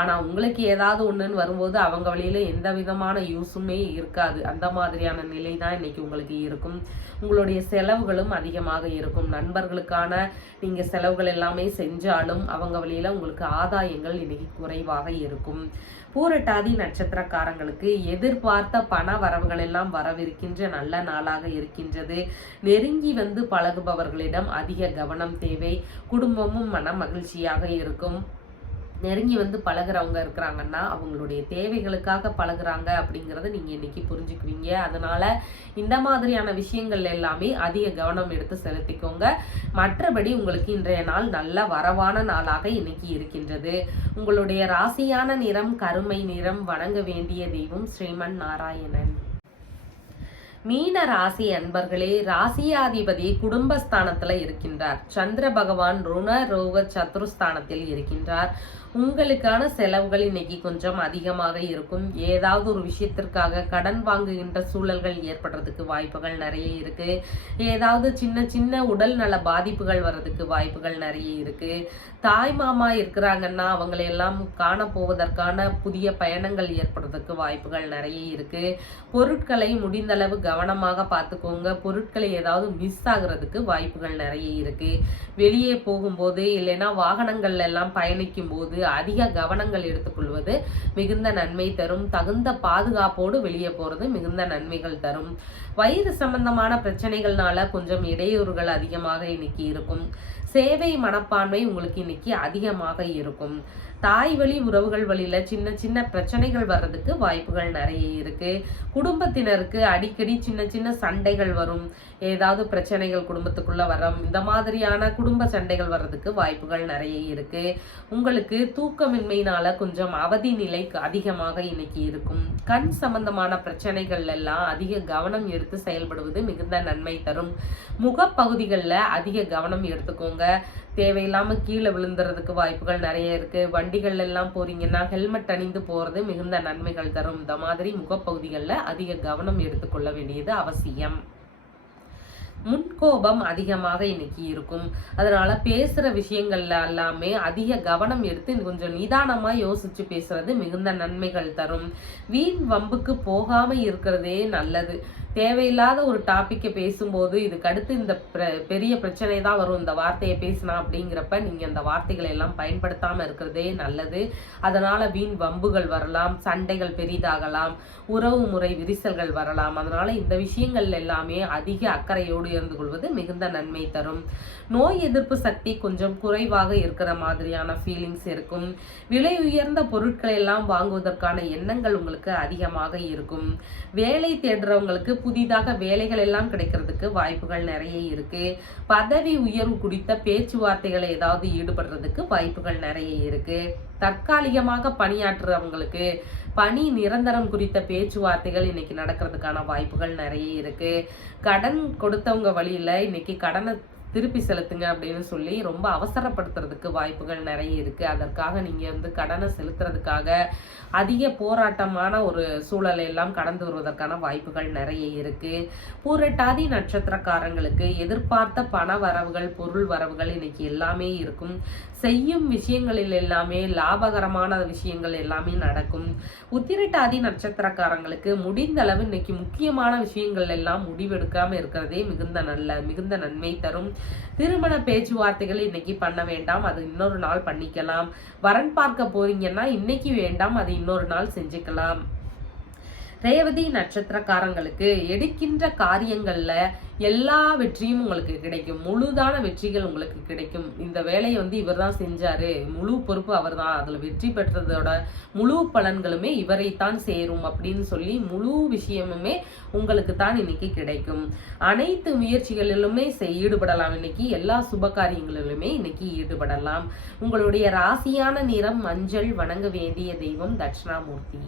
ஆனா உங்களுக்கு ஏதாவது ஒண்ணுன்னு வரும்போது அவங்க வழியில எந்த விதமான யூஸுமே இருக்காது. அந்த மாதிரியான நிலை தான் இன்னைக்கு உங்களுக்கு இருக்கும். உங்களுடைய செலவுகளும் அதிகமாக இருக்கும். நண்பர்களுக்கான நீங்கள் செலவுகள் எல்லாமே செஞ்சாலும் அவங்க வழியில் உங்களுக்கு ஆதாயங்கள் இன்னைக்கு குறைவாக இருக்கும். பூரட்டாதி நட்சத்திரக்காரங்களுக்கு எதிர்பார்த்த பண வரவுகள் எல்லாம் வரவிருக்கின்ற நல்ல நாளாக இருக்கின்றது. நெருங்கி வந்து பழகுபவர்களிடம் அதிக கவனம் தேவை. குடும்பமும் மன மகிழ்ச்சியாக இருக்கும். நெருங்கி வந்து பழகுறவங்க இருக்கிறாங்கன்னா அவங்களுடைய தேவைகளுக்காக பழகுறாங்க அப்படிங்கிறத நீங்கள் இன்னைக்கு புரிஞ்சுக்குவீங்க. அதனால இந்த மாதிரியான விஷயங்கள் எல்லாமே அதிக கவனம் எடுத்து செலுத்திக்கோங்க. மற்றபடி உங்களுக்கு இன்றைய நாள் நல்ல வரவான நாளாக இன்னைக்கு இருக்கின்றது. உங்களுடைய ராசியான நிறம் கருமை நிறம். வணங்க வேண்டிய தெய்வம் ஸ்ரீமன் நாராயணன். மீன ராசி அன்பர்களே, ராசியாதிபதி குடும்பஸ்தானத்துல இருக்கின்றார். சந்திர பகவான் ருண ரோக சத்துருஸ்தானத்தில் இருக்கின்றார். உங்களுக்கான செலவுகள் இன்னைக்கு கொஞ்சம் அதிகமாக இருக்கும். ஏதாவது ஒரு விஷயத்திற்காக கடன் வாங்குகின்ற சூழல்கள் ஏற்படுறதுக்கு வாய்ப்புகள் நிறைய இருக்கு. ஏதாவது சின்ன சின்ன உடல் நல பாதிப்புகள் வர்றதுக்கு வாய்ப்புகள் நிறைய இருக்கு. தாய் மாமா இருக்கிறாங்கன்னா அவங்களையெல்லாம் காண போவதற்கான புதிய பயணங்கள் ஏற்படுறதுக்கு வாய்ப்புகள் நிறைய இருக்கு. பொருட்களை முடிந்தளவு கவனமாக பார்த்துக்கோங்க. பொருட்களை ஏதாவது மிஸ் ஆகுறதுக்கு வாய்ப்புகள் நிறைய இருக்கு. வெளியே போகும்போது இல்லைன்னா வாகனங்கள்ல எல்லாம் பயணிக்கும் போது அதிக கவனங்கள் எடுத்துக்கொள்வது மிகுந்த நன்மை தரும். தகுந்த பாதுகாப்போடு வெளியே போறது மிகுந்த நன்மைகள் தரும். வயிறு சம்பந்தமான பிரச்சனைகள்னால கொஞ்சம் இடையூறுகள் அதிகமாக இன்னைக்கு இருக்கும். சேவை மனப்பான்மை உங்களுக்கு இன்னைக்கு அதிகமாக இருக்கும். தாய் வழி உறவுகள் வழியில சின்ன சின்ன பிரச்சனைகள் வர்றதுக்கு வாய்ப்புகள் நிறைய இருக்கு. குடும்பத்தினருக்கு அடிக்கடி சின்ன சின்ன சண்டைகள் வரும். ஏதாவது பிரச்சனைகள் குடும்பத்துக்குள்ள வரும். இந்த மாதிரியான குடும்ப சண்டைகள் வர்றதுக்கு வாய்ப்புகள் நிறைய இருக்கு. உங்களுக்கு தூக்கமின்மையினால கொஞ்சம் அவதி நிலை அதிகமாக இன்னைக்கு இருக்கும். கண் சம்பந்தமான பிரச்சனைகள் எல்லாம் அதிக கவனம் எடுத்து செயல்படுவது மிகுந்த நன்மை தரும். முகப்பகுதிகளில் அதிக கவனம் எடுத்துக்கோங்க. தேவையில்லாம கீழே விழுந்துறதுக்கு வாய்ப்புகள் நிறைய இருக்கு. வண்டிகள் எல்லாம் போறீங்கன்னா ஹெல்மெட் அணிந்து போறது மிகுந்த நன்மைகள் தரும். இந்த மாதிரி முகப்பகுதிகளில் அதிக கவனம் எடுத்துக்கொள்ள வேண்டியது அவசியம். முன்கோபம் அதிகமாக இன்னைக்கு இருக்கும். அதனால பேசுற விஷயங்கள்ல எல்லாமே அதிக கவனம் எடுத்து கொஞ்சம் நிதானமா யோசிச்சு பேசுறது மிகுந்த நன்மைகள் தரும். வீண் வம்புக்கு போகாம இருக்கிறதே நல்லது. தேவையில்லாத ஒரு டாபிக்கை பேசும்போது இதுக்கு அடுத்து இந்த பெரிய பிரச்சனை தான் வரும் இந்த வார்த்தையை பேசினா அப்படிங்கிறப்ப நீங்க அந்த வார்த்தைகளை எல்லாம் பயன்படுத்தாம இருக்கிறதே நல்லது. அதனால வீண் வம்புகள் வரலாம், சண்டைகள் பெரிதாகலாம், உறவு முறை விரிசல்கள் வரலாம். அதனால இந்த விஷயங்கள் எல்லாமே அதிக அக்கறையோடு இருந்து கொள்வது மிகுந்த நன்மை தரும். நோய் எதிர்ப்பு சக்தி கொஞ்சம் குறைவாக இருக்கிற மாதிரியான ஃபீலிங்ஸ் இருக்கும். விலை உயர்ந்த பொருட்களை எல்லாம் வாங்குவதற்கான எண்ணங்கள் உங்களுக்கு அதிகமாக இருக்கும். வேலை தேடுறவங்களுக்கு புதிதாக வேலைகள் எல்லாம் கிடைக்கிறதுக்கு வாய்ப்புகள் நிறைய இருக்கு. பதவி உயர்வு குறித்த பேச்சுவார்த்தைகளை ஏதாவது ஈடுபடுறதுக்கு வாய்ப்புகள் நிறைய இருக்கு. தற்காலிகமாக பணியாற்றுறவங்களுக்கு பணி நிரந்தரம் குறித்த பேச்சுவார்த்தைகள் இன்னைக்கு நடக்கிறதுக்கான வாய்ப்புகள் நிறைய இருக்கு. கடன் கொடுத்தவங்க வழியில இன்னைக்கு கடனை திருப்பி செலுத்துங்க அப்படின்னு சொல்லி ரொம்ப அவசரப்படுத்துறதுக்கு வாய்ப்புகள் நிறைய இருக்கு. அதற்காக நீங்க கடனை செலுத்துறதுக்காக அதிக போராட்டமான ஒரு சூழலை எல்லாம் கடந்து வருவதற்கான வாய்ப்புகள் நிறைய இருக்கு. பூரட்டாதி நட்சத்திரக்காரங்களுக்கு எதிர்பார்த்த பண வரவுகள் பொருள் வரவுகள் இன்னைக்கு எல்லாமே இருக்கும். செய்யும் விஷயங்களில் எல்லாமே லாபகரமான விஷயங்கள் எல்லாமே நடக்கும். உத்திரட்டாதி நட்சத்திரக்காரங்களுக்கு முடிந்த அளவு இன்னைக்கு முக்கியமான விஷயங்கள் எல்லாம் முடிவெடுக்காம இருக்கிறதே மிகுந்த நன்மை தரும். திருமண பேச்சுவார்த்தைகள் இன்னைக்கு பண்ண வேண்டாம், அது இன்னொரு நாள் பண்ணிக்கலாம். வரன் பார்க்க போறீங்கன்னா இன்னைக்கு வேண்டாம், அது இன்னொரு நாள் செஞ்சுக்கலாம். ரேவதி நட்சத்திரக்காரங்களுக்கு எடுக்கின்ற காரியங்கள்ல எல்லா வெற்றியும் உங்களுக்கு கிடைக்கும். முழுதான வெற்றிகள் உங்களுக்கு கிடைக்கும். இந்த வேலையை இவர் தான் செஞ்சாரு, முழு பொறுப்பு அவர் தான், அதுல வெற்றி பெற்றதோட முழு பலன்களுமே இவரைத்தான் சேரும் அப்படின்னு சொல்லி முழு விஷயமுமே உங்களுக்கு தான் இன்னைக்கு கிடைக்கும். அனைத்து முயற்சிகளிலுமே ஈடுபடலாம். இன்னைக்கு எல்லா சுப காரியங்களிலுமே இன்னைக்கு ஈடுபடலாம். உங்களுடைய ராசியான நிறம் மஞ்சள். வணங்க வேண்டிய தெய்வம் தட்சிணாமூர்த்தி.